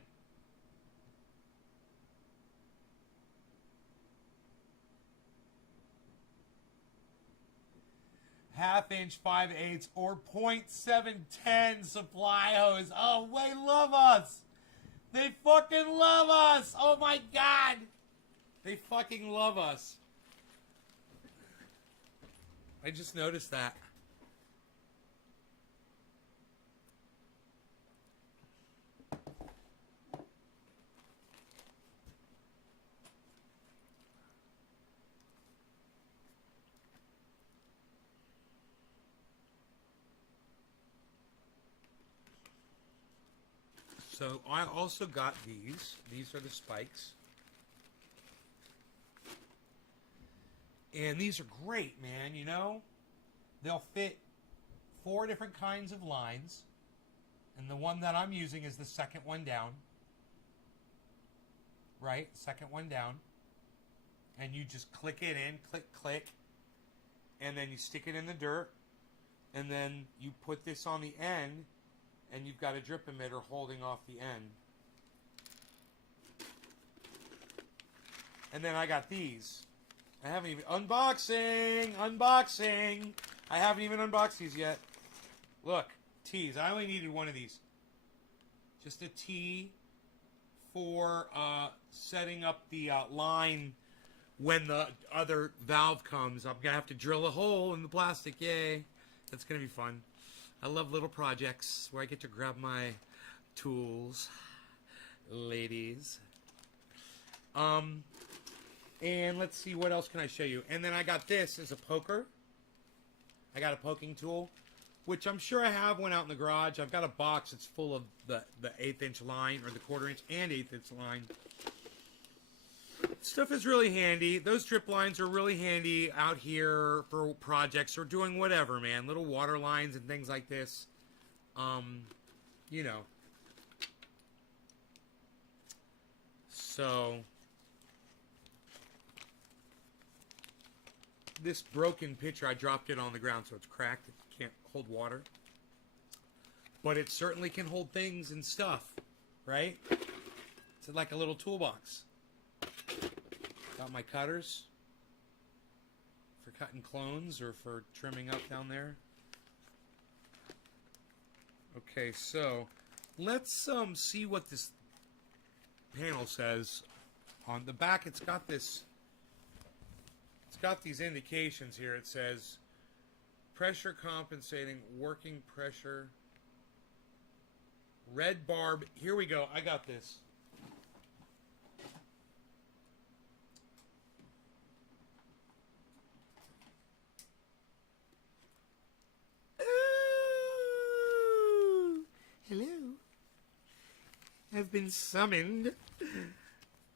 Half inch, 5/8, or 0.710 supply hose. Oh, they love us. They fucking love us. Oh my God. They fucking love us. I just noticed that. So I also got these. These are the spikes. And these are great, man, you know? They'll fit 4 different kinds of lines. And the one that I'm using is the second one down. Right? Second one down. And you just click it in. Click, click. And then you stick it in the dirt. And then you put this on the end. And you've got a drip emitter holding off the end. And then I got these. I haven't even... Unboxing! Unboxing! I haven't even unboxed these yet. Look. T's. I only needed one of these. Just a T for setting up the line when the other valve comes. I'm going to have to drill a hole in the plastic. Yay. That's going to be fun. I love little projects where I get to grab my tools. Ladies. And let's see, what else can I show you? And then I got this as a poker. I got a poking tool, which I'm sure I have one out in the garage. I've got a box that's full of the 1/8 inch line, or the 1/4 inch and 1/8 inch line. Stuff is really handy. Those drip lines are really handy out here for projects or doing whatever, man. Little water lines and things like this. You know. So... this broken pitcher, I dropped it on the ground, so it's cracked. It can't hold water. But it certainly can hold things and stuff, right? It's like a little toolbox. Got my cutters for cutting clones or for trimming up down there. Okay, so let's see what this panel says. On the back, it's got this... it's got these indications here. It says pressure compensating, working pressure, red barb. Here we go. I got this. Ooh, hello. I've been summoned.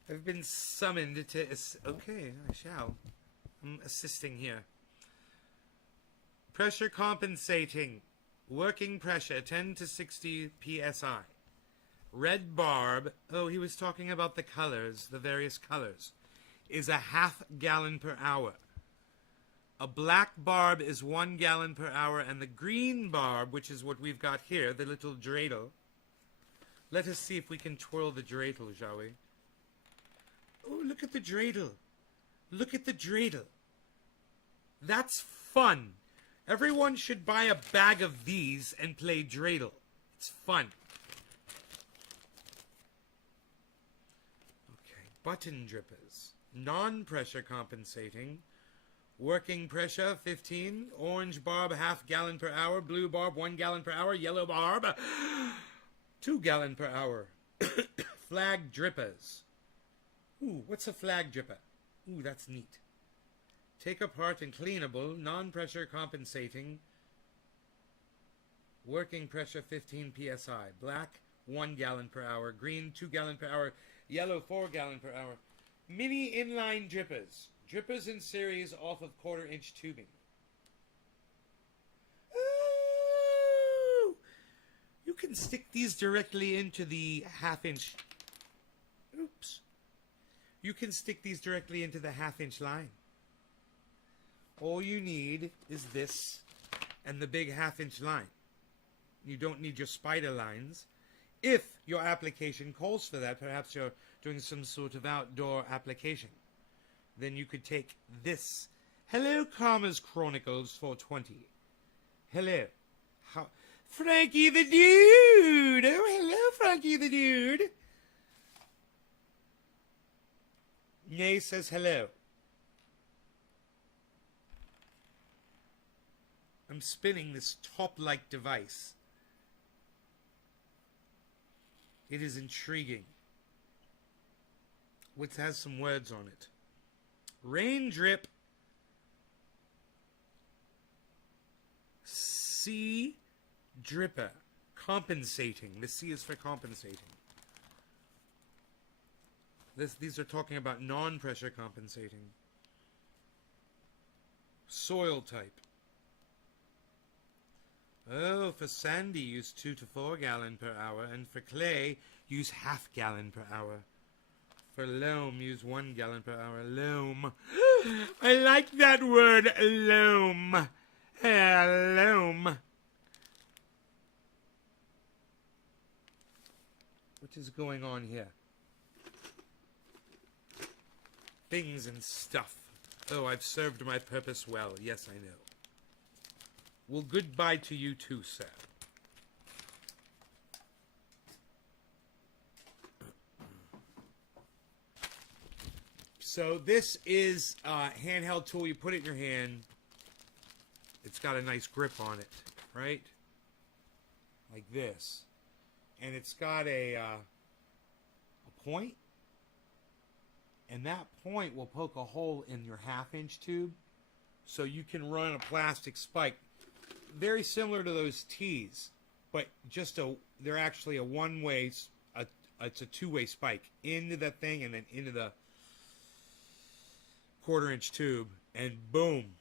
I've been summoned to... okay, I shall. I'm assisting here. Pressure compensating. Working pressure 10 to 60 psi. Red barb. Oh, he was talking about the colors, the various colors. Is a 1/2 gallon per hour. A black barb is 1 gallon per hour, and the green barb, which is what we've got here, the little dreidel. Let us see if we can twirl the dreidel, shall we? Oh, look at the dreidel. Look at the dreidel. That's fun. Everyone should buy a bag of these and play dreidel. It's fun. button drippers. Non-pressure compensating. Working pressure 15. Orange barb half gallon per hour. Blue barb 1 gallon per hour. Yellow barb 2 gallon per hour. Flag drippers. Ooh, what's a flag dripper? Ooh, that's neat. Take apart and cleanable. Non-pressure compensating. Working pressure 15 psi. Black 1 gallon per hour. Green 2 gallon per hour. Yellow 4 gallon per hour. Mini inline drippers. Drippers in series off of 1/4 inch tubing. Ooh! You can stick these directly into the 1/2 inch. Oops. You can stick these directly into the 1/2 inch line. All you need is this and the big 1/2 inch line. You don't need your spider lines. If your application calls for that, perhaps you're doing some sort of outdoor application, then you could take this. Hello, Karma's Chronicles 420. Hello. Frankie the Dude! Oh, hello, Frankie the Dude! Nay says hello. I'm spinning this top-like device. It is intriguing. It has some words on it. Rain drip. C dripper. Compensating. The C is for compensating. These are talking about non-pressure compensating. Soil type. Oh, for sandy, use 2 to 4 gallon per hour, and for clay, use 1/2 gallon per hour. For loam, use 1 gallon per hour. Loam. I like that word, loam. Loam. What is going on here? Things and stuff. Oh, I've served my purpose well. Yes, I know. Well, goodbye to you too, sir. So this is a handheld tool. You put it in your hand. It's got a nice grip on it, right? Like this. And it's got a point. And that point will poke a hole in your 1/2 inch tube. So you can run a plastic spike. Very similar to those tees. But just they're actually a one-way, it's a two-way spike. Into the thing and then into the 1/4 inch tube. And boom.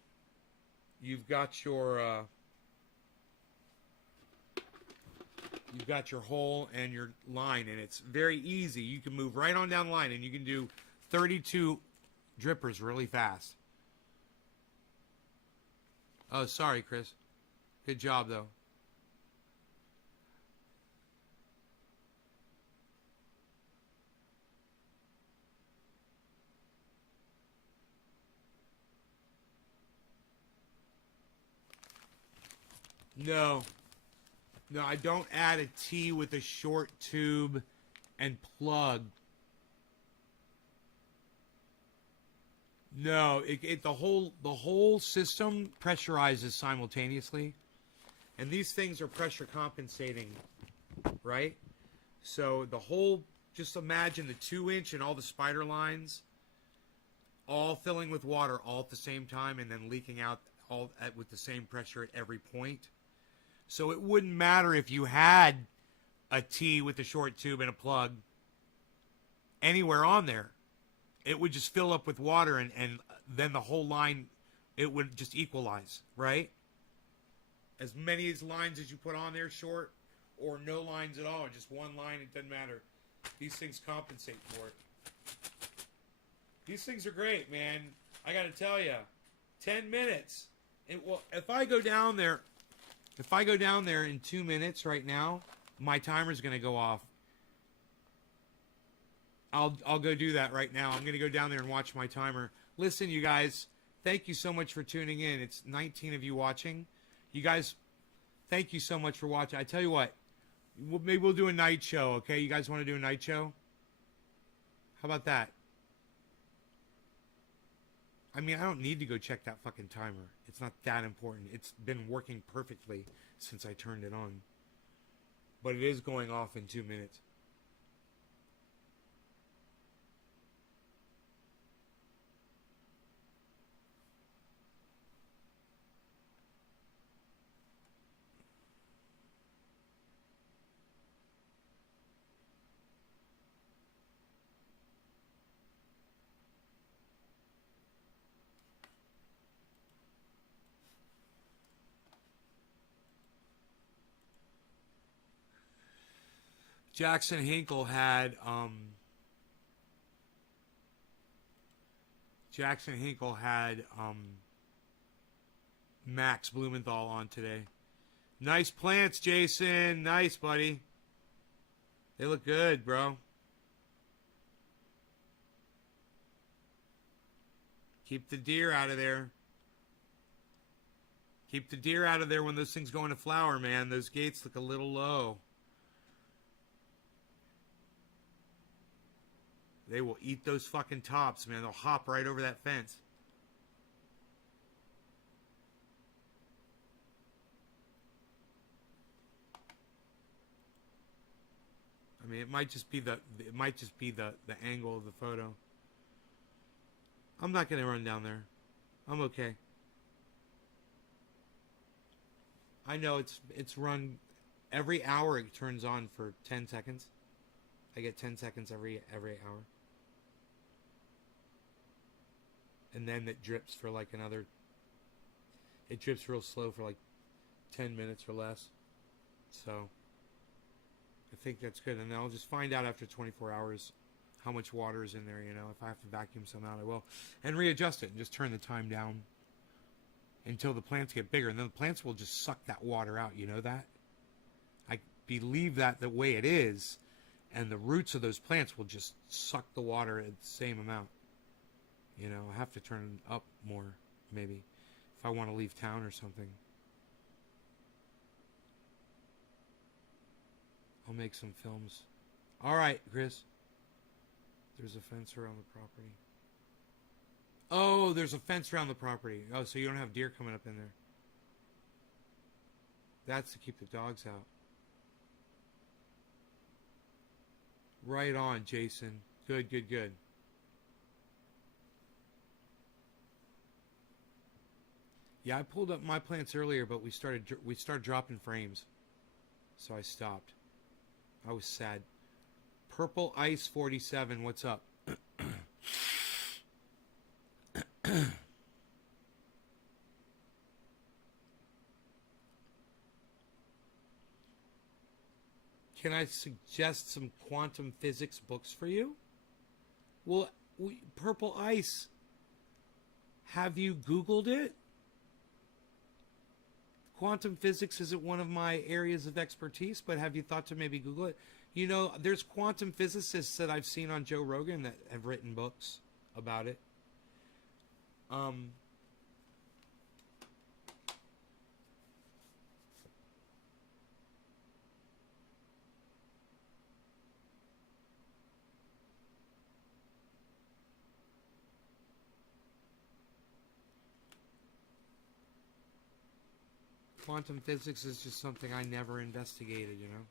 You've got your hole and your line, and it's very easy. You can move right on down the line, and you can do 32 drippers really fast. Oh, sorry, Chris. Good job, though. No, I don't add a T with a short tube and plug. No, the whole system pressurizes simultaneously, and these things are pressure compensating, right? So the whole, just imagine the 2-inch and all the spider lines, all filling with water all at the same time, and then leaking out with the same pressure at every point. So it wouldn't matter if you had a T with a short tube and a plug anywhere on there. It would just fill up with water, and then the whole line, it would just equalize, right? As many lines as you put on there, short or no lines at all, or just one line, it doesn't matter. These things compensate for it. These things are great, man. I got to tell you, 10 minutes. If I go down there in 2 minutes right now, my timer's going to go off. I'll go do that right now. I'm going to go down there and watch my timer. Listen, you guys, thank you so much for tuning in. It's 19 of you watching. You guys, thank you so much for watching. I tell you what, maybe we'll do a night show, okay? You guys want to do a night show? How about that? I mean, I don't need to go check that fucking timer. It's not that important. It's been working perfectly since I turned it on. But it is going off in 2 minutes. Jackson Hinkle had Max Blumenthal on today. Nice plants, Jason. Nice, buddy. They look good, bro. Keep the deer out of there. Keep the deer out of there when those things go into flower, man. Those gates look a little low. They will eat those fucking tops, man. They'll hop right over that fence. I mean, it might just be the angle of the photo. I'm not gonna run down there. I'm okay. I know it's run every hour. It turns on for 10 seconds. I get 10 seconds every hour. And then it drips for like another... It drips real slow for like 10 minutes or less. So, I think that's good. And I'll just find out after 24 hours how much water is in there, you know. If I have to vacuum some out, I will. And readjust it and just turn the time down until the plants get bigger. And then the plants will just suck that water out, you know that? I believe that the way it is, and the roots of those plants will just suck the water at the same amount. You know, I have to turn up more, maybe, if I want to leave town or something. I'll make some films. All right, Chris. There's a fence around the property. Oh, there's a fence around the property. Oh, so you don't have deer coming up in there. That's to keep the dogs out. Right on, Jason. Good, good, good. Yeah, I pulled up my plants earlier, but we started dropping frames, so I stopped. I was sad. Purple Ice 47, what's up? Can I suggest some quantum physics books for you? Well, Purple Ice. Have you Googled it? Quantum physics isn't one of my areas of expertise, but have you thought to maybe Google it? You know, there's quantum physicists that I've seen on Joe Rogan that have written books about it. Quantum physics is just something I never investigated, you know?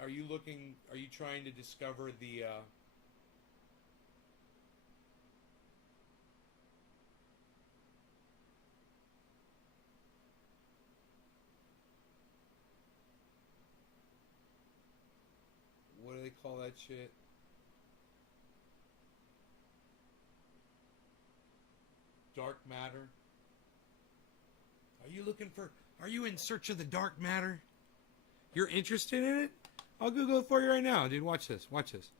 Are you trying to discover the, what do they call that shit? Dark matter? Are you in search of the dark matter? You're interested in it? I'll Google it for you right now, dude. Watch this. Watch this.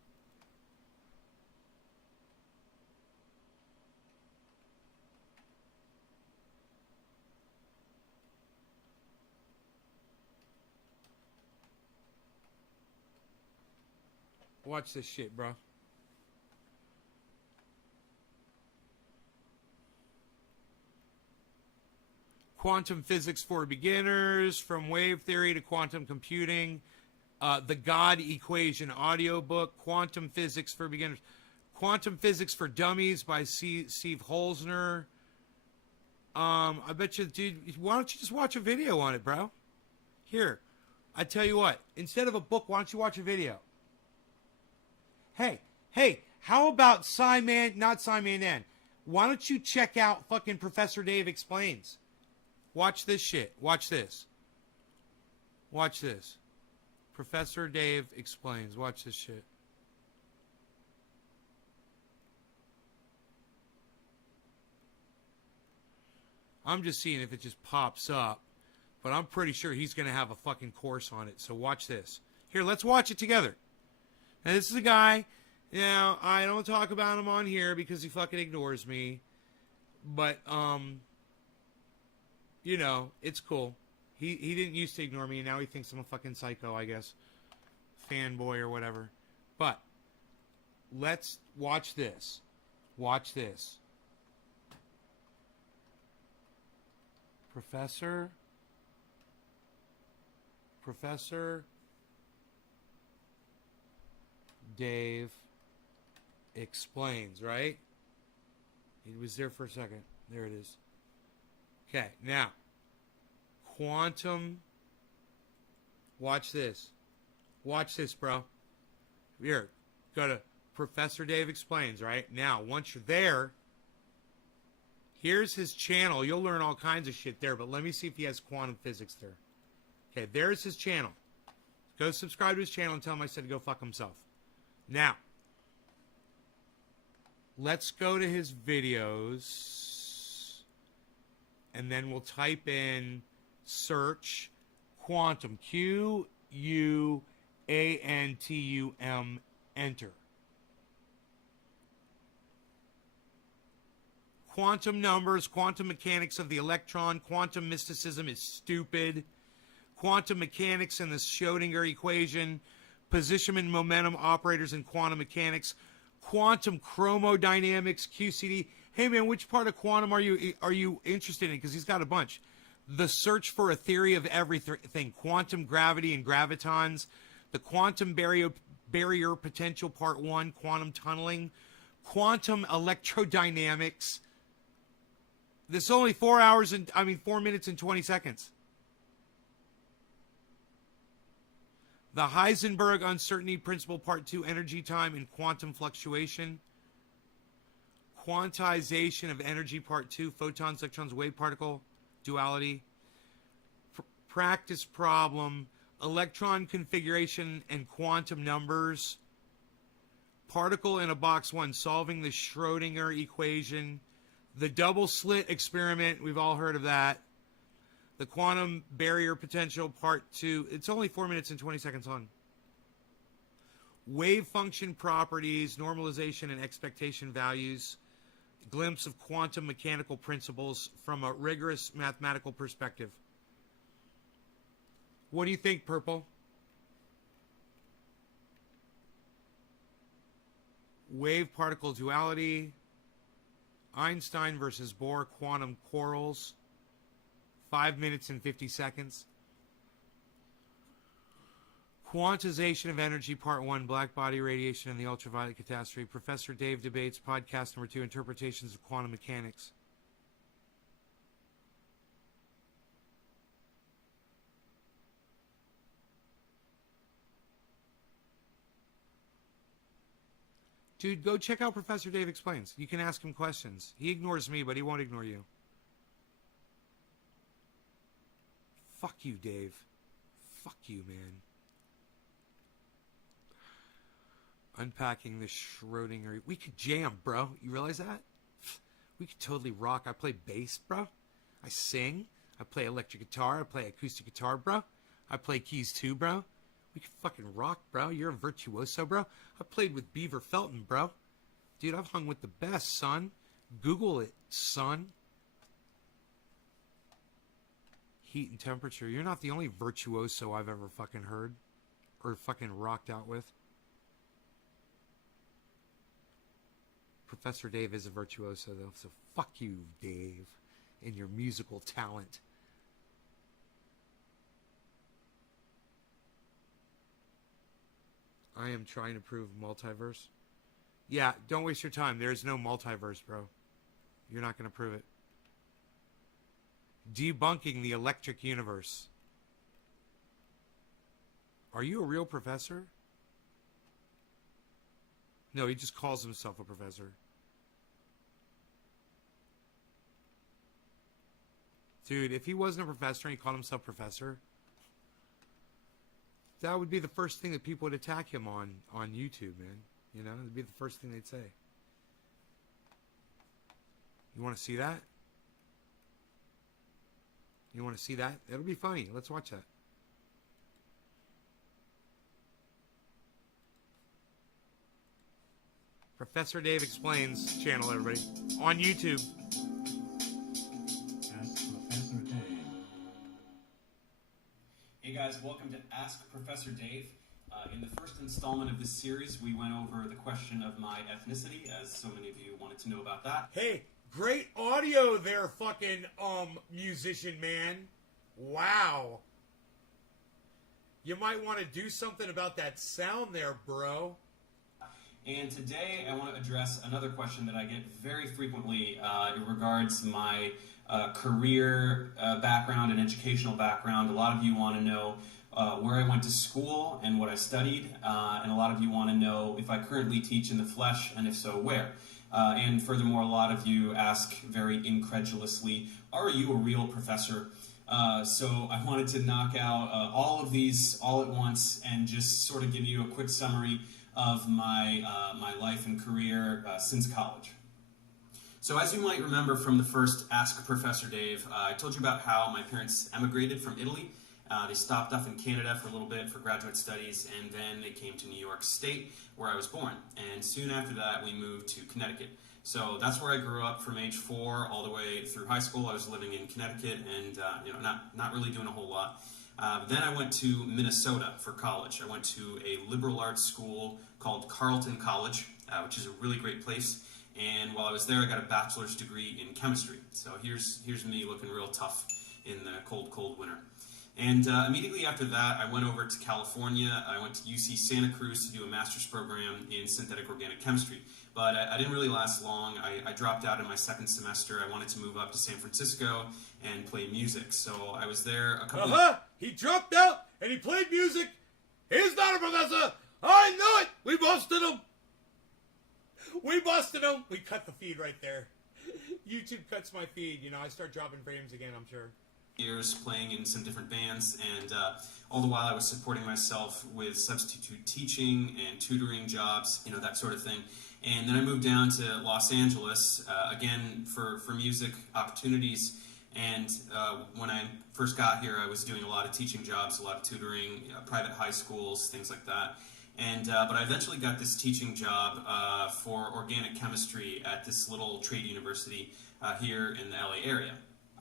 Watch this shit, bro. Quantum physics for beginners, from wave theory to quantum computing. The God Equation audiobook, Quantum Physics for Beginners, Quantum Physics for Dummies by Steve Holzner. I bet you, dude, why don't you just watch a video on it, bro? Here, I tell you what, instead of a book, why don't you watch a video? Hey, how about not Simon N? Why don't you check out fucking Professor Dave Explains? Watch this shit. Watch this. Watch this. Professor Dave Explains. Watch this shit. I'm just seeing if it just pops up, but I'm pretty sure he's going to have a fucking course on it. So watch this. Here, let's watch it together. Now, this is a guy, now, I don't talk about him on here because he fucking ignores me, but, you know, it's cool. He didn't used to ignore me, and now he thinks I'm a fucking psycho, I guess. Fanboy or whatever. But, let's watch this. Watch this. Professor Dave Explains, right? He was there for a second. There it is. Okay, now, quantum. Watch this. Watch this, bro. Here, go to Professor Dave Explains, right? Now, once you're there, here's his channel. You'll learn all kinds of shit there, but let me see if he has quantum physics there. Okay, there's his channel. Go subscribe to his channel and tell him I said to go fuck himself. Now, let's go to his videos, and then we'll type in search quantum, Quantum, enter. Quantum numbers, quantum mechanics of the electron, quantum mysticism is stupid, quantum mechanics and the Schrodinger equation, position momentum operators in quantum mechanics, quantum chromodynamics, QCD. Hey man, which part of quantum are you interested in? Because he's got a bunch. The search for a theory of everything, quantum gravity and gravitons, the quantum barrier potential part 1, quantum tunneling, quantum electrodynamics. This is only 4 minutes and 20 seconds. The Heisenberg uncertainty principle part 2, energy, time, and quantum fluctuation. Quantization of energy part 2, photons, electrons, wave particle, duality. Practice problem, electron configuration and quantum numbers. Particle in a box 1, solving the Schrodinger equation. The double slit experiment, we've all heard of that. The quantum barrier potential part 2. It's only 4 minutes and 20 seconds long. Wave function properties, normalization and expectation values. Glimpse of quantum mechanical principles from a rigorous mathematical perspective. What do you think, Purple? Wave particle duality. Einstein versus Bohr quantum quarrels. 5 minutes and 50 seconds. Quantization of energy part 1, black body radiation and the ultraviolet catastrophe. Professor Dave debates podcast number 2, interpretations of quantum mechanics. Dude, go check out Professor Dave Explains. You can ask him questions. He ignores me, but he won't ignore you. Fuck you, Dave. Fuck you, man. Unpacking the Schrodinger. We could jam, bro. You realize that? We could totally rock. I play bass, bro. I sing. I play electric guitar. I play acoustic guitar, bro. I play keys too, bro. We could fucking rock, bro. You're a virtuoso, bro. I played with Beaver Felton, bro. Dude, I've hung with the best, son. Google it, son. Heat and temperature. You're not the only virtuoso I've ever fucking heard or fucking rocked out with. Professor Dave is a virtuoso, though, so fuck you, Dave, and your musical talent. I am trying to prove multiverse. Yeah, don't waste your time. There's no multiverse, bro. You're not going to prove it. Debunking the electric universe. Are you a real professor? No, he just calls himself a professor. Dude, if he wasn't a professor and he called himself professor, that would be the first thing that people would attack him on YouTube, man. You know, it'd be the first thing they'd say. You want to see that? You want to see that? It'll be funny. Let's watch that. Professor Dave Explains channel, everybody. On YouTube. Ask Professor Dave. Hey guys, welcome to Ask Professor Dave. In the first installment of this series, we went over the question of my ethnicity, as so many of you wanted to know about that. Hey, great audio there, fucking, musician man. Wow. You might want to do something about that sound there, bro. And today I want to address another question that I get very frequently in regards my career background and educational background. A lot of you want to know where I went to school and what I studied, and a lot of you want to know if I currently teach in the flesh, and if so, where. And furthermore, a lot of you ask very incredulously, are you a real professor? So I wanted to knock out all of these all at once and just sort of give you a quick summary of my life and career since college. So as you might remember from the first Ask Professor Dave, I told you about how my parents emigrated from Italy. They stopped off in Canada for a little bit for graduate studies, and then they came to New York State, where I was born. And soon after that, we moved to Connecticut. So that's where I grew up from age 4 all the way through high school. I was living in Connecticut and not really doing a whole lot. Then I went to Minnesota for college. I went to a liberal arts school called Carleton College, which is a really great place. And while I was there, I got a bachelor's degree in chemistry. So here's me looking real tough in the cold, cold winter. And immediately after that, I went over to California. I went to UC Santa Cruz to do a master's program in synthetic organic chemistry. But I didn't really last long. I dropped out in my second semester. I wanted to move up to San Francisco and play music. So I was there a couple He dropped out and he played music. He's not a professor. I knew it. We busted him. We busted him. We cut the feed right there. YouTube cuts my feed. You know, I start dropping frames again, I'm sure. years playing in some different bands, and all the while I was supporting myself with substitute teaching and tutoring jobs, you know, that sort of thing. And then I moved down to Los Angeles, again, for music opportunities. And when I first got here, I was doing a lot of teaching jobs, a lot of tutoring, private high schools, things like that. And but I eventually got this teaching job for organic chemistry at this little trade university here in the LA area.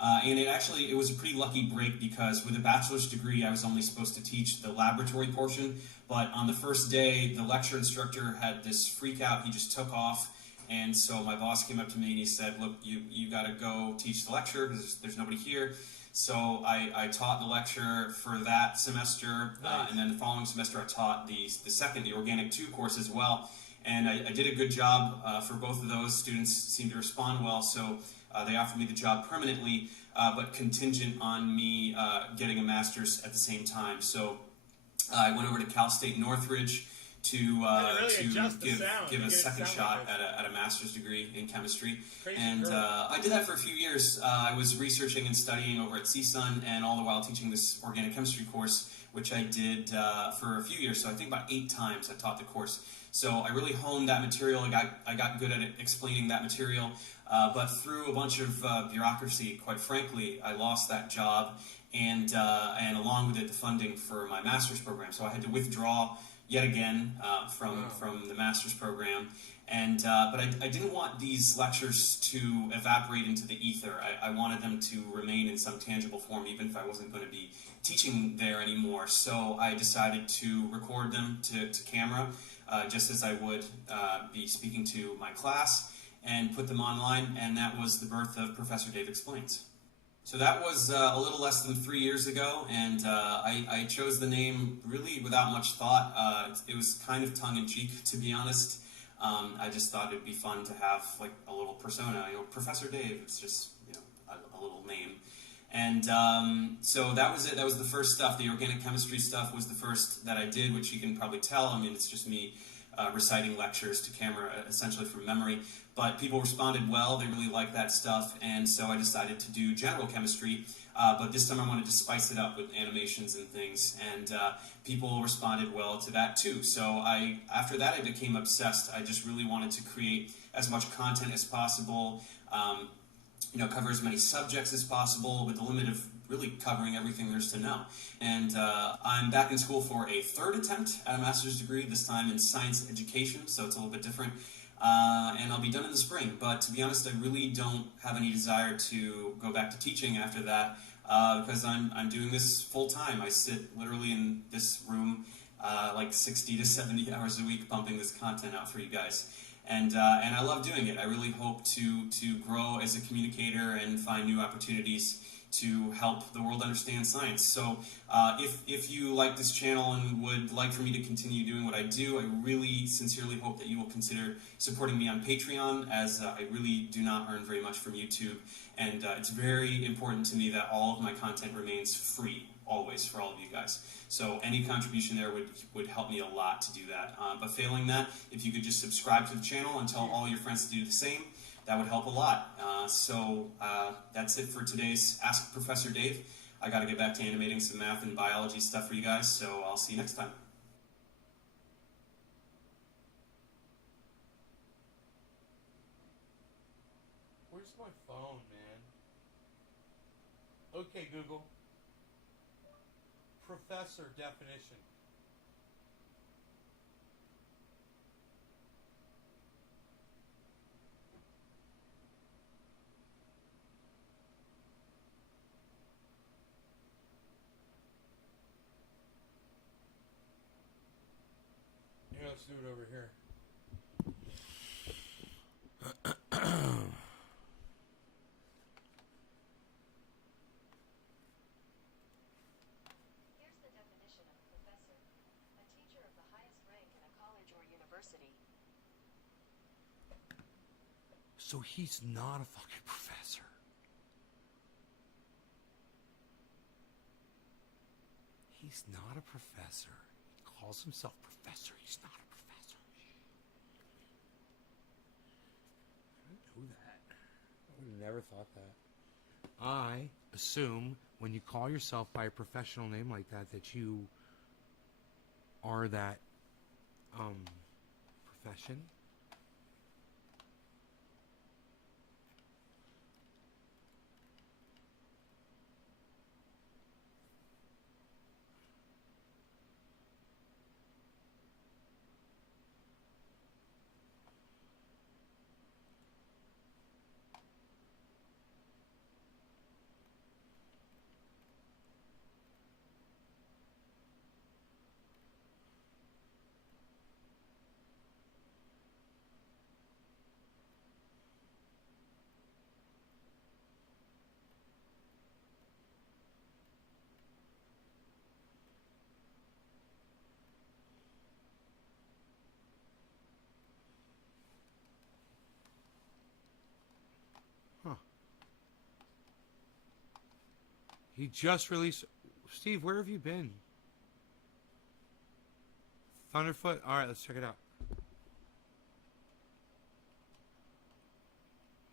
And it was a pretty lucky break, because with a bachelor's degree, I was only supposed to teach the laboratory portion. But on the first day, the lecture instructor had this freak out. He just took off. And so my boss came up to me and he said, look, you got to go teach the lecture because there's nobody here. So I taught the lecture for that semester. Nice. And then the following semester, I taught the Organic 2 course as well. And I did a good job for both of those. Students seemed to respond well. So they offered me the job permanently, but contingent on me getting a master's at the same time. So I went over to Cal State Northridge to give a second shot at a master's degree in chemistry. Crazy and girl. I did that for a few years. I was researching and studying over at CSUN, and all the while teaching this organic chemistry course, which I did for a few years. So I think about 8 times I taught the course. So I really honed that material. I got good at explaining that material. But through a bunch of bureaucracy, quite frankly, I lost that job, and along with it, the funding for my master's program. So I had to withdraw yet again from the master's program. And but I didn't want these lectures to evaporate into the ether. I wanted them to remain in some tangible form, even if I wasn't going to be teaching there anymore. So I decided to record them to camera, just as I would be speaking to my class, and put them online, and that was the birth of Professor Dave Explains. So that was a little less than 3 years ago, and I chose the name really without much thought. It was kind of tongue-in-cheek, to be honest. I just thought it'd be fun to have like a little persona, Professor Dave. It's just a little name, and so that was it. That was the first stuff. The organic chemistry stuff was the first that I did, which you can probably tell. I mean, it's just me reciting lectures to camera, essentially from memory. But people responded well. They really liked that stuff, and so I decided to do general chemistry. But this time I wanted to spice it up with animations and things, and people responded well to that too. So after that, I became obsessed. I just really wanted to create as much content as possible, cover as many subjects as possible, with the limit of really covering everything there's to know. And I'm back in school for a third attempt at a master's degree, this time in science education, so it's a little bit different. And I'll be done in the spring. But to be honest, I really don't have any desire to go back to teaching after that, because I'm doing this full time. I sit literally in this room like 60 to 70 hours a week pumping this content out for you guys. And I love doing it. I really hope to grow as a communicator and find new opportunities to help the world understand science. So if you like this channel and would like for me to continue doing what I do, I really sincerely hope that you will consider supporting me on Patreon, as I really do not earn very much from YouTube. And it's very important to me that all of my content remains free, always, for all of you guys. So any contribution there would help me a lot to do that. But failing that, if you could just subscribe to the channel and tell all your friends to do the same, that would help a lot. So that's it for today's Ask Professor Dave. I got to get back to animating some math and biology stuff for you guys, so I'll see you next time. Where's my phone, man? Okay, Google. Professor definition. Here, let's do it over here. Here's the definition of professor: a teacher of the highest rank in a college or university. So he's not a fucking professor. He's not a professor. He calls himself professor. He's not a professor. I didn't know that. I would have never thought that. I assume when you call yourself by a professional name like that, that you are that profession. He just released... Steve, where have you been? Thunderfoot? Alright, let's check it out.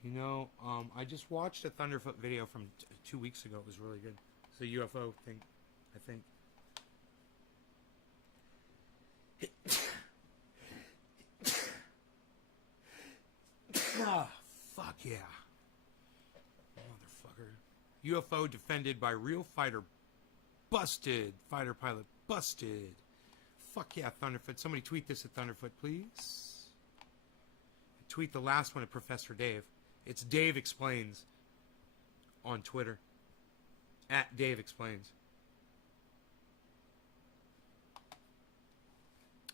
You know, I just watched a Thunderfoot video from 2 weeks ago. It was really good. It's a UFO thing, I think. Ah, fuck yeah. Motherfucker. UFO defended by real fighter. Busted. Fighter pilot busted. Fuck yeah, Thunderfoot. Somebody tweet this at Thunderfoot, please. Tweet the last one at Professor Dave. It's Dave Explains on Twitter. At Dave Explains.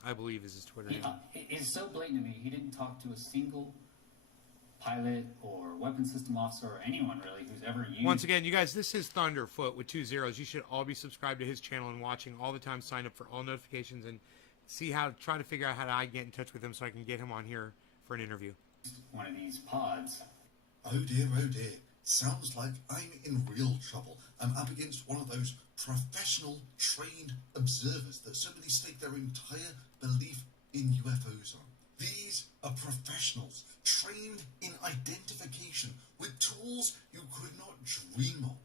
I believe is his Twitter name. It's so blatant to me. He didn't talk to a single pilot or weapon system officer or anyone really who's ever used... Once again, you guys, this is Thunderfoot with 2 zeros. You should all be subscribed to his channel and watching all the time. Sign up for all notifications and try to figure out how to get in touch with him so I can get him on here for an interview. One of these pods. Oh dear, sounds like I'm in real trouble. I'm up against one of those professional, trained observers that so many stake their entire belief in UFOs on. These are professionals, trained in identification, with tools you could not dream of.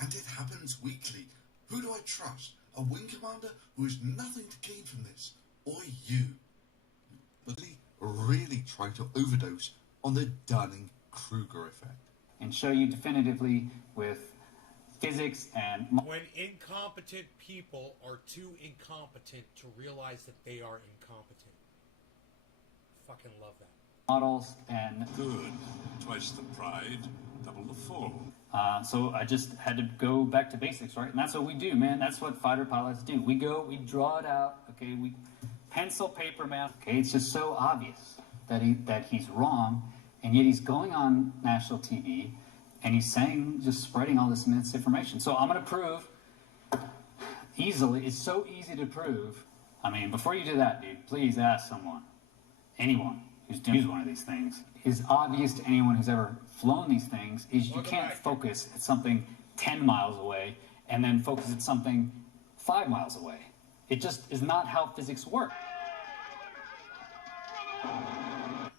And it happens weekly. Who do I trust? A wing commander who has nothing to gain from this? Or you? Really trying to overdose on the Dunning-Kruger effect. And show you definitively with physics and... When incompetent people are too incompetent to realize that they are incompetent. Fucking love that. Models and... Good. Twice the pride, double the fall. So I just had to go back to basics, right? And that's what we do, man. That's what fighter pilots do. We draw it out, okay? We pencil, paper, math. Okay, it's just so obvious that he's wrong, and yet he's going on national TV, and he's saying, just spreading all this misinformation. So I'm going to prove easily. It's so easy to prove. I mean, before you do that, dude, please ask someone, anyone who's used one of these things. It's obvious to anyone who's ever flown these things is you can't focus at something 10 miles away and then focus at something 5 miles away. It just is not how physics work.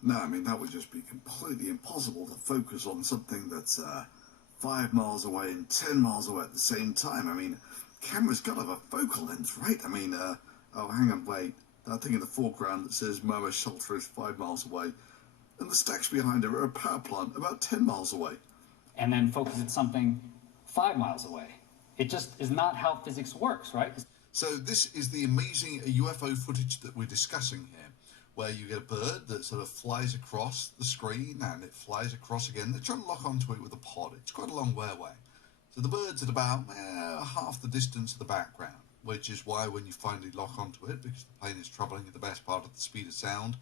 No, I mean, that would just be completely impossible to focus on something that's 5 miles away and 10 miles away at the same time. I mean, camera's got to have a focal length, right? I mean, oh, hang on, wait. That thing in the foreground that says Murrah shelter is 5 miles away, and the stacks behind it are a power plant about 10 miles away. And then focus at something 5 miles away. It just is not how physics works, right? So this is the amazing UFO footage that we're discussing here, where you get a bird that sort of flies across the screen and it flies across again. They're trying to lock onto it with a pod. It's quite a long way away. So the bird's at about half the distance of the background, which is why when you finally lock onto it, because the plane is travelling at the best part of the speed of sound,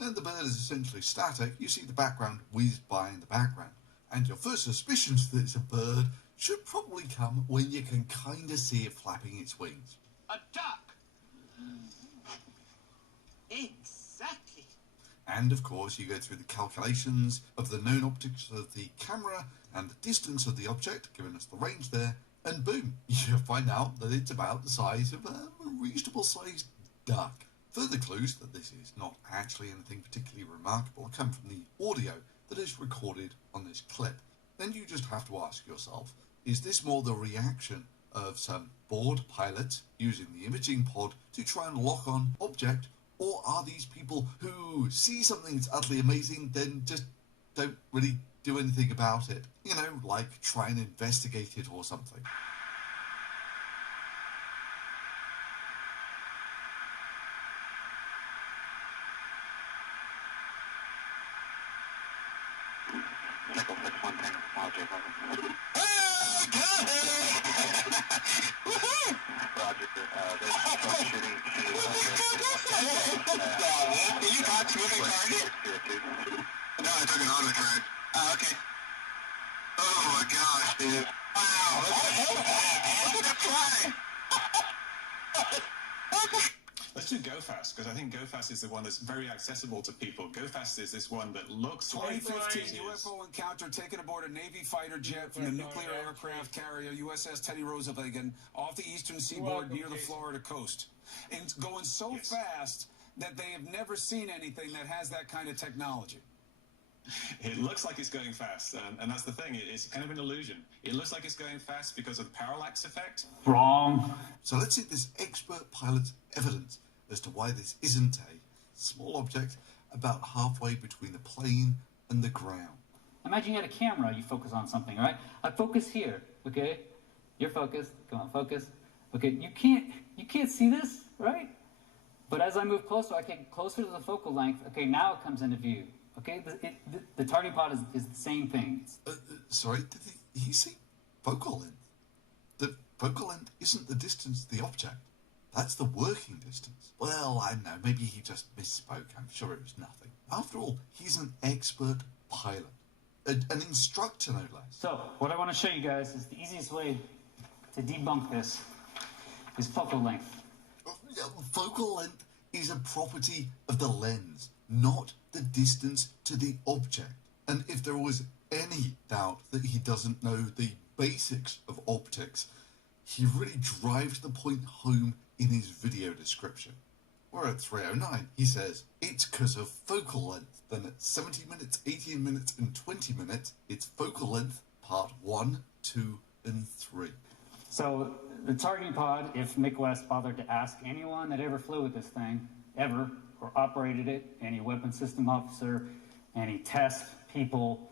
and the bird is essentially static, you see the background whiz by in the background. And your first suspicions that it's a bird should probably come when you can kind of see it flapping its wings. A duck! Exactly. And of course you go through the calculations of the known optics of the camera and the distance of the object, giving us the range there, and boom, you find out that it's about the size of a reasonable sized duck. Further clues that this is not actually anything particularly remarkable come from the audio that is recorded on this clip. Then you just have to ask yourself, is this more the reaction of some bored pilot using the imaging pod to try and lock on object, or are these people who see something that's utterly amazing then just don't really do anything about it? You know, like try and investigate it or something. No, I took an auto card. Oh, okay. Oh my gosh, dude. Wow. Let's do Go Fast, because I think Go Fast is the one that's very accessible to people. Go Fast is this one that looks 2015 UFO encounter taken aboard a Navy fighter jet from the nuclear aircraft carrier USS Teddy Roosevelt off the eastern seaboard near the Florida coast. And it's going so fast that they have never seen anything that has that kind of technology. It looks like it's going fast, and that's the thing. It's kind of an illusion. It looks like it's going fast because of the parallax effect. Wrong. So let's see this expert pilot's evidence as to why this isn't a small object about halfway between the plane and the ground. Imagine you had a camera, you focus on something, right? I focus here, okay? You're focused. Come on, focus. Okay, you can't see this, right? But as I move closer, I get closer to the focal length. Okay, now it comes into view. Okay, the targeting pod is the same thing. Sorry, did he say focal length? The focal length isn't the distance to the object. That's the working distance. Well, I don't know, maybe he just misspoke. I'm sure it was nothing. After all, he's an expert pilot, an instructor no less. So, what I want to show you guys is the easiest way to debunk this is focal length. Focal length is a property of the lens, not the distance to the object. And if there was any doubt that he doesn't know the basics of optics, he really drives the point home in his video description. Where at 3:09 he says it's because of focal length. Then at 70 minutes, 18 minutes and 20 minutes, it's focal length part 1, 2 and 3. So the targeting pod, if Mick West bothered to ask anyone that ever flew with this thing, ever, or operated it, any weapons system officer, any test people,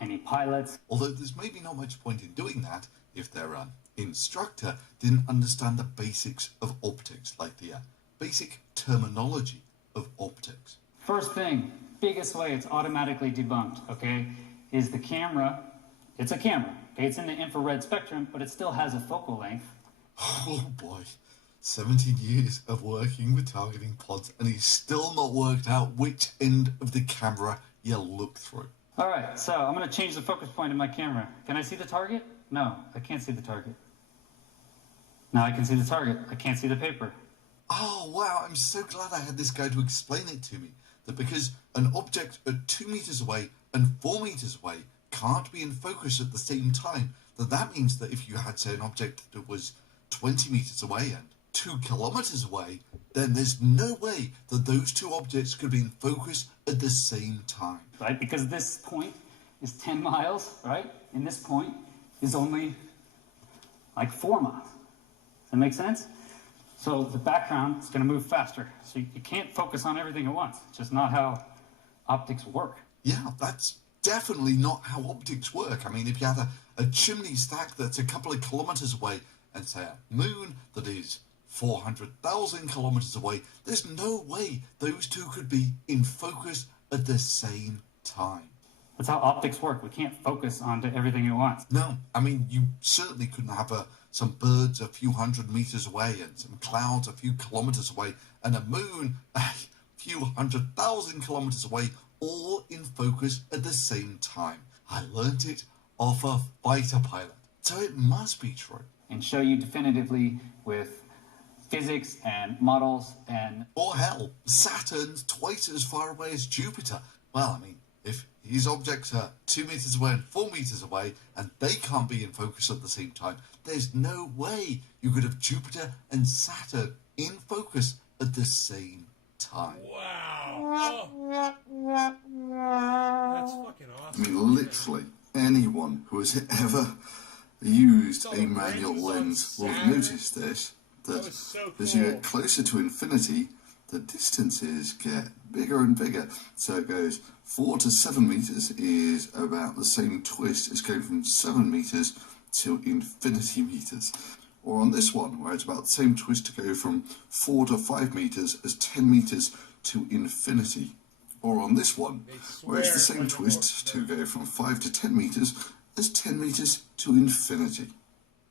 any pilots. Although there's maybe not much point in doing that if their instructor didn't understand the basics of optics, like the basic terminology of optics. First thing, biggest way it's automatically debunked, okay, is the camera. It's a camera. Okay? It's in the infrared spectrum, but it still has a focal length. Oh boy, 17 years of working with targeting pods and he's still not worked out which end of the camera you look through. All right, so I'm going to change the focus point of my camera. Can I see the target? No, I can't see the target. Now I can see the target. I can't see the paper. Oh wow, I'm so glad I had this guy to explain it to me. That because an object at 2 meters away and 4 meters away can't be in focus at the same time, that means that if you had, say, an object that was 20 meters away and 2 kilometers away, then there's no way that those two objects could be in focus at the same time. Right, because this point is 10 miles, right? And this point is only like 4 miles. Does that make sense? So the background is going to move faster. So you can't focus on everything at once. It's just not how optics work. Yeah, that's definitely not how optics work. I mean, if you had a chimney stack that's a couple of kilometers away and, say, a moon that is 400,000 kilometers away, there's no way those two could be in focus at the same time. That's how optics work. We can't focus onto everything at once. No, I mean, you certainly couldn't have some birds a few hundred meters away and some clouds a few kilometers away and a moon a few 100,000 kilometers away, all in focus at the same time. I learnt it off a fighter pilot, so it must be true. And show you definitively with physics and models and... Or hell, Saturn's twice as far away as Jupiter. Well, I mean, if his objects are 2 meters away and 4 meters away, and they can't be in focus at the same time, there's no way you could have Jupiter and Saturn in focus at the same time. Wow. Oh. That's fucking awesome. I mean, literally, anyone who has ever used a manual lens will have noticed this, that so cool. As you get closer to infinity, the distances get bigger and bigger. So it goes 4 to 7 meters is about the same twist as going from 7 meters to infinity meters. Or on this one, where it's about the same twist to go from 4 to 5 meters as 10 meters to infinity. Or on this one, where it's the same twist to go from 5 to 10 meters as 10 meters to infinity.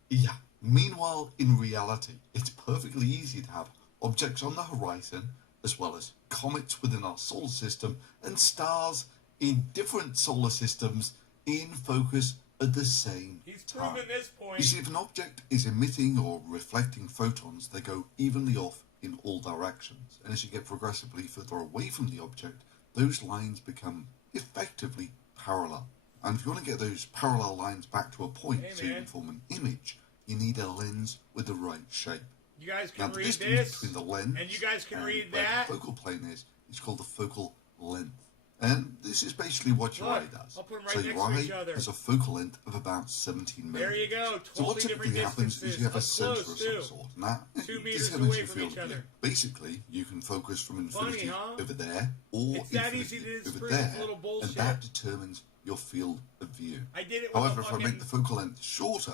Yeah. Meanwhile, in reality, it's perfectly easy to have objects on the horizon, as well as comets within our solar system, and stars in different solar systems in focus at the same time. Proven this point. You see, if an object is emitting or reflecting photons, they go evenly off in all directions. And as you get progressively further away from the object, those lines become effectively parallel. And if you want to get those parallel lines back to a point so you can form an image, you need a lens with the right shape. You guys can now, read the this, between the lens and you guys can read where that. The focal plane is called the focal length. And this is basically what your eye does. I'll put them right so next your to eye each other. has a focal length of about 17 millimeters. There you go. So what 20 typically different happens is you have a distances. sensor of some sort. And that 2 meters just away you from feel each other. Basically, you can focus from infinity huh? over there or It's that infinity easy to over disprove. there. It's a little bullshit. And that determines your field of view. I did it with However, a if I make the focal length shorter,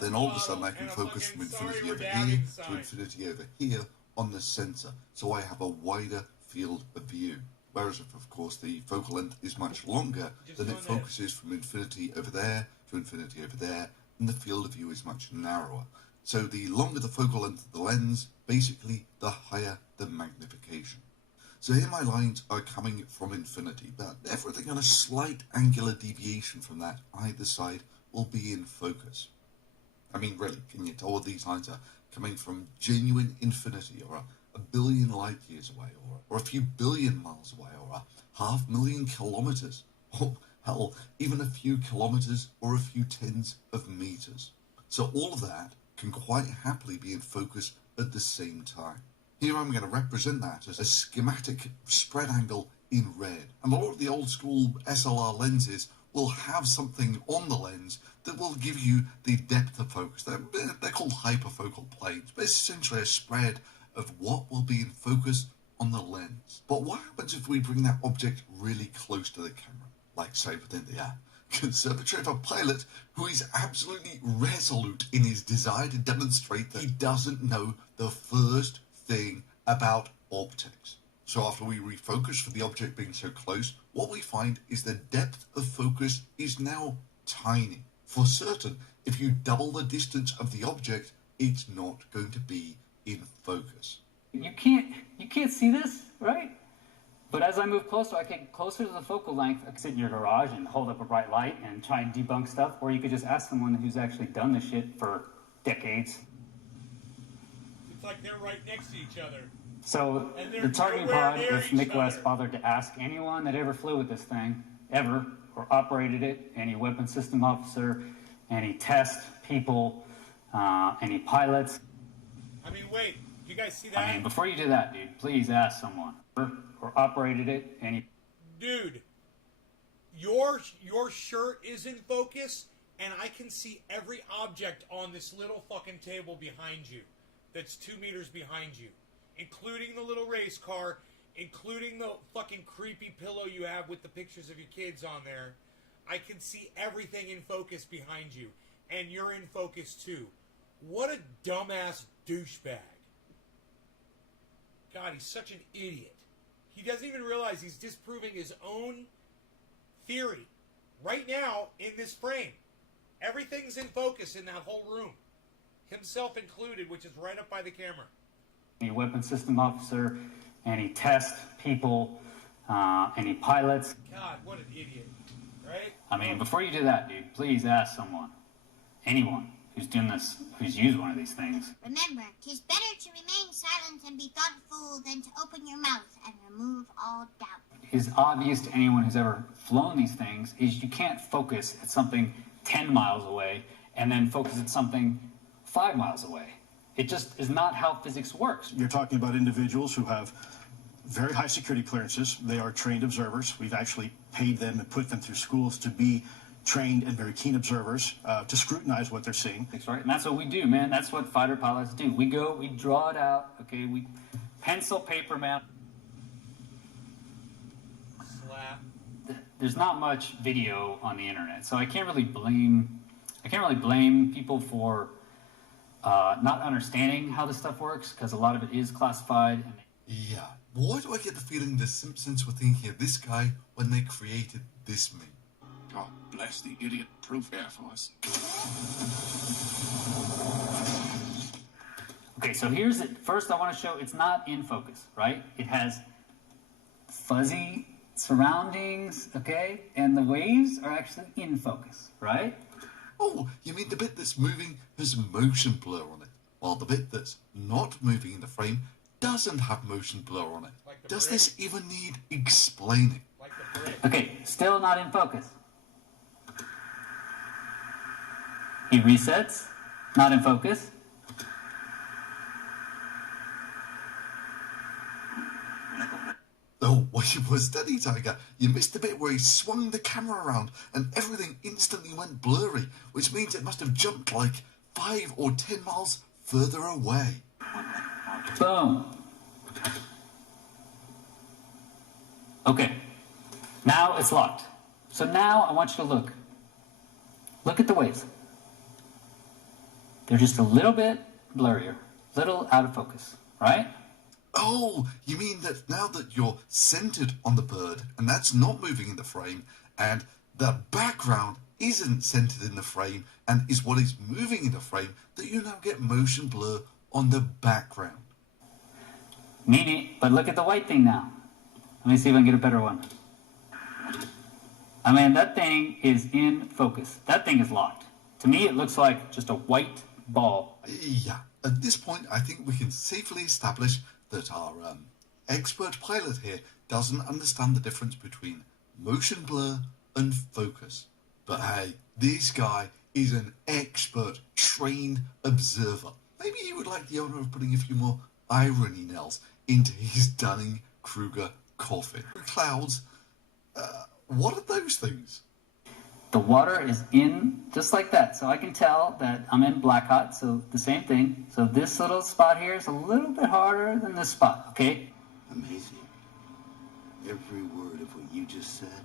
then all of a sudden I can focus from infinity over here to infinity over here on the sensor. So I have a wider field of view. Whereas if, of course, the focal length is much longer, then it focuses from infinity over there to infinity over there, and the field of view is much narrower. So the longer the focal length of the lens, basically, the higher the magnification. So here my lines are coming from infinity, but everything on a slight angular deviation from that either side will be in focus. I mean, really, can you tell what these lines are coming from genuine infinity, or a billion light years away, or a few billion miles away, or 500,000 kilometers, or hell, even a few kilometers or a few tens of meters. So all of that can quite happily be in focus at the same time. Here I'm going to represent that as a schematic spread angle in red. And a lot of the old school SLR lenses will have something on the lens that will give you the depth of focus. They're called hyperfocal planes, but it's essentially a spread of what will be in focus on the lens. But what happens if we bring that object really close to the camera, like say within the conservatory of a pilot who is absolutely resolute in his desire to demonstrate that he doesn't know the first thing about optics. So after we refocus for the object being so close, what we find is the depth of focus is now tiny. For certain, if you double the distance of the object, it's not going to be in focus. You can't see this, right? But as I move closer, I get closer to the focal length. I can sit in your garage and hold up a bright light and try and debunk stuff, or you could just ask someone who's actually done this shit for decades. It's like they're right next to each other. So the targeting pod, if Nick West bothered to ask anyone that ever flew with this thing, ever, or operated it, any weapons system officer, any test people, any pilots. I mean, wait, you guys see that? I mean, before you do that, dude, please ask someone. Or operated it, any... Dude, your shirt is in focus, and I can see every object on this little fucking table behind you that's 2 meters behind you, including the little race car, including the fucking creepy pillow you have with the pictures of your kids on there. I can see everything in focus behind you, and you're in focus too. What a dumbass douchebag. God, he's such an idiot. He doesn't even realize he's disproving his own theory. Right now, in this frame, everything's in focus in that whole room. Himself included, which is right up by the camera. Any weapons system officer, any test people, any pilots. God, what an idiot, right? I mean, before you do that, dude, please ask someone, anyone who's done this, who's used one of these things. Remember, 'tis better to remain silent and be thoughtful than to open your mouth and remove all doubt. Is obvious to anyone who's ever flown these things is you can't focus at something 10 miles away and then focus at something 5 miles away. It just is not how physics works. You're talking about individuals who have very high security clearances. They are trained observers. We've actually paid them and put them through schools to be trained and very keen observers to scrutinize what they're seeing. That's right, and that's what we do, man. That's what fighter pilots do. We go, we draw it out, okay, we pencil paper map. Slap. There's not much video on the internet, so I can't really blame people for not understanding how this stuff works, because a lot of it is classified. Yeah, why do I get the feeling the Simpsons were thinking of this guy when they created this meme? God bless the idiot proof Air Force. Okay, so here's it. First, I want to show it's not in focus, right? It has fuzzy surroundings, okay? And the waves are actually in focus, right? Oh, you mean the bit that's moving has motion blur on it, while the bit that's not moving in the frame doesn't have motion blur on it. Like Does bridge. this even need explaining? Like the bridge. Okay, still not in focus. He resets, not in focus. Oh, well, you were steady, Tiger. You missed the bit where he swung the camera around and everything instantly went blurry, which means it must have jumped like 5 or 10 miles further away. Boom. Okay, now it's locked. So now I want you to look. Look at the waves. They're just a little bit blurrier, little out of focus, right? Oh, you mean that now that you're centered on the bird, and that's not moving in the frame, and the background isn't centered in the frame, and is what is moving in the frame, that you now get motion blur on the background. Meaning, but look at the white thing now. Let me see if I can get a better one. I mean, that thing is in focus. That thing is locked. To me, it looks like just a white ball. Yeah, at this point, I think we can safely establish that our expert pilot here doesn't understand the difference between motion blur and focus. But hey, this guy is an expert, trained observer. Maybe he would like the honor of putting a few more irony nails into his Dunning-Kruger coffin. Clouds, what are those things? The water is in just like that. So I can tell that I'm in black hot, so the same thing. So this little spot here is a little bit harder than this spot, okay? Amazing. Every word of what you just said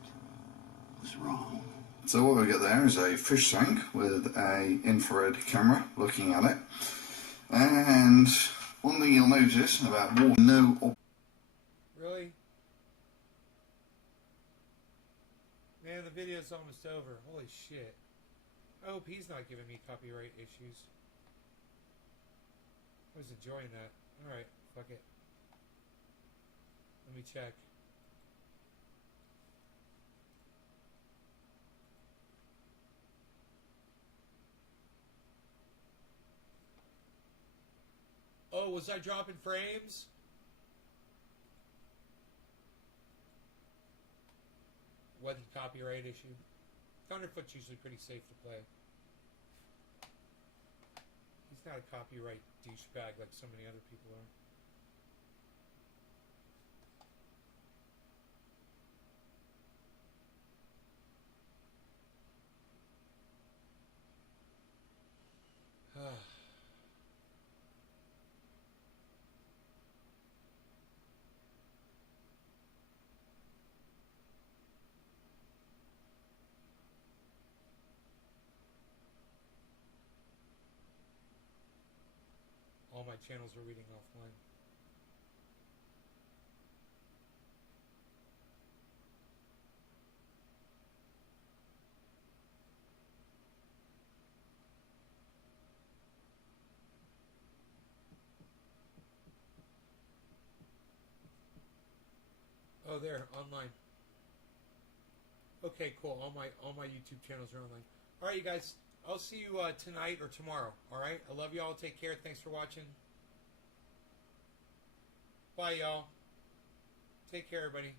was wrong. So what we get there is a fish tank with a infrared camera looking at it. And one thing you'll notice about water, Really? Man, the video's almost over. Holy shit. I hope he's not giving me copyright issues. I was enjoying that. Alright, fuck it. Let me check. Oh, was I dropping frames? Wasn't copyright issue. Thunderfoot's usually pretty safe to play. He's not a copyright douchebag like so many other people are. All my channels are reading offline. Oh, there, online. Okay, cool. All my YouTube channels are online. All right, you guys. I'll see you tonight or tomorrow. All right. I love y'all. Take care. Thanks for watching. Bye, y'all. Take care, everybody.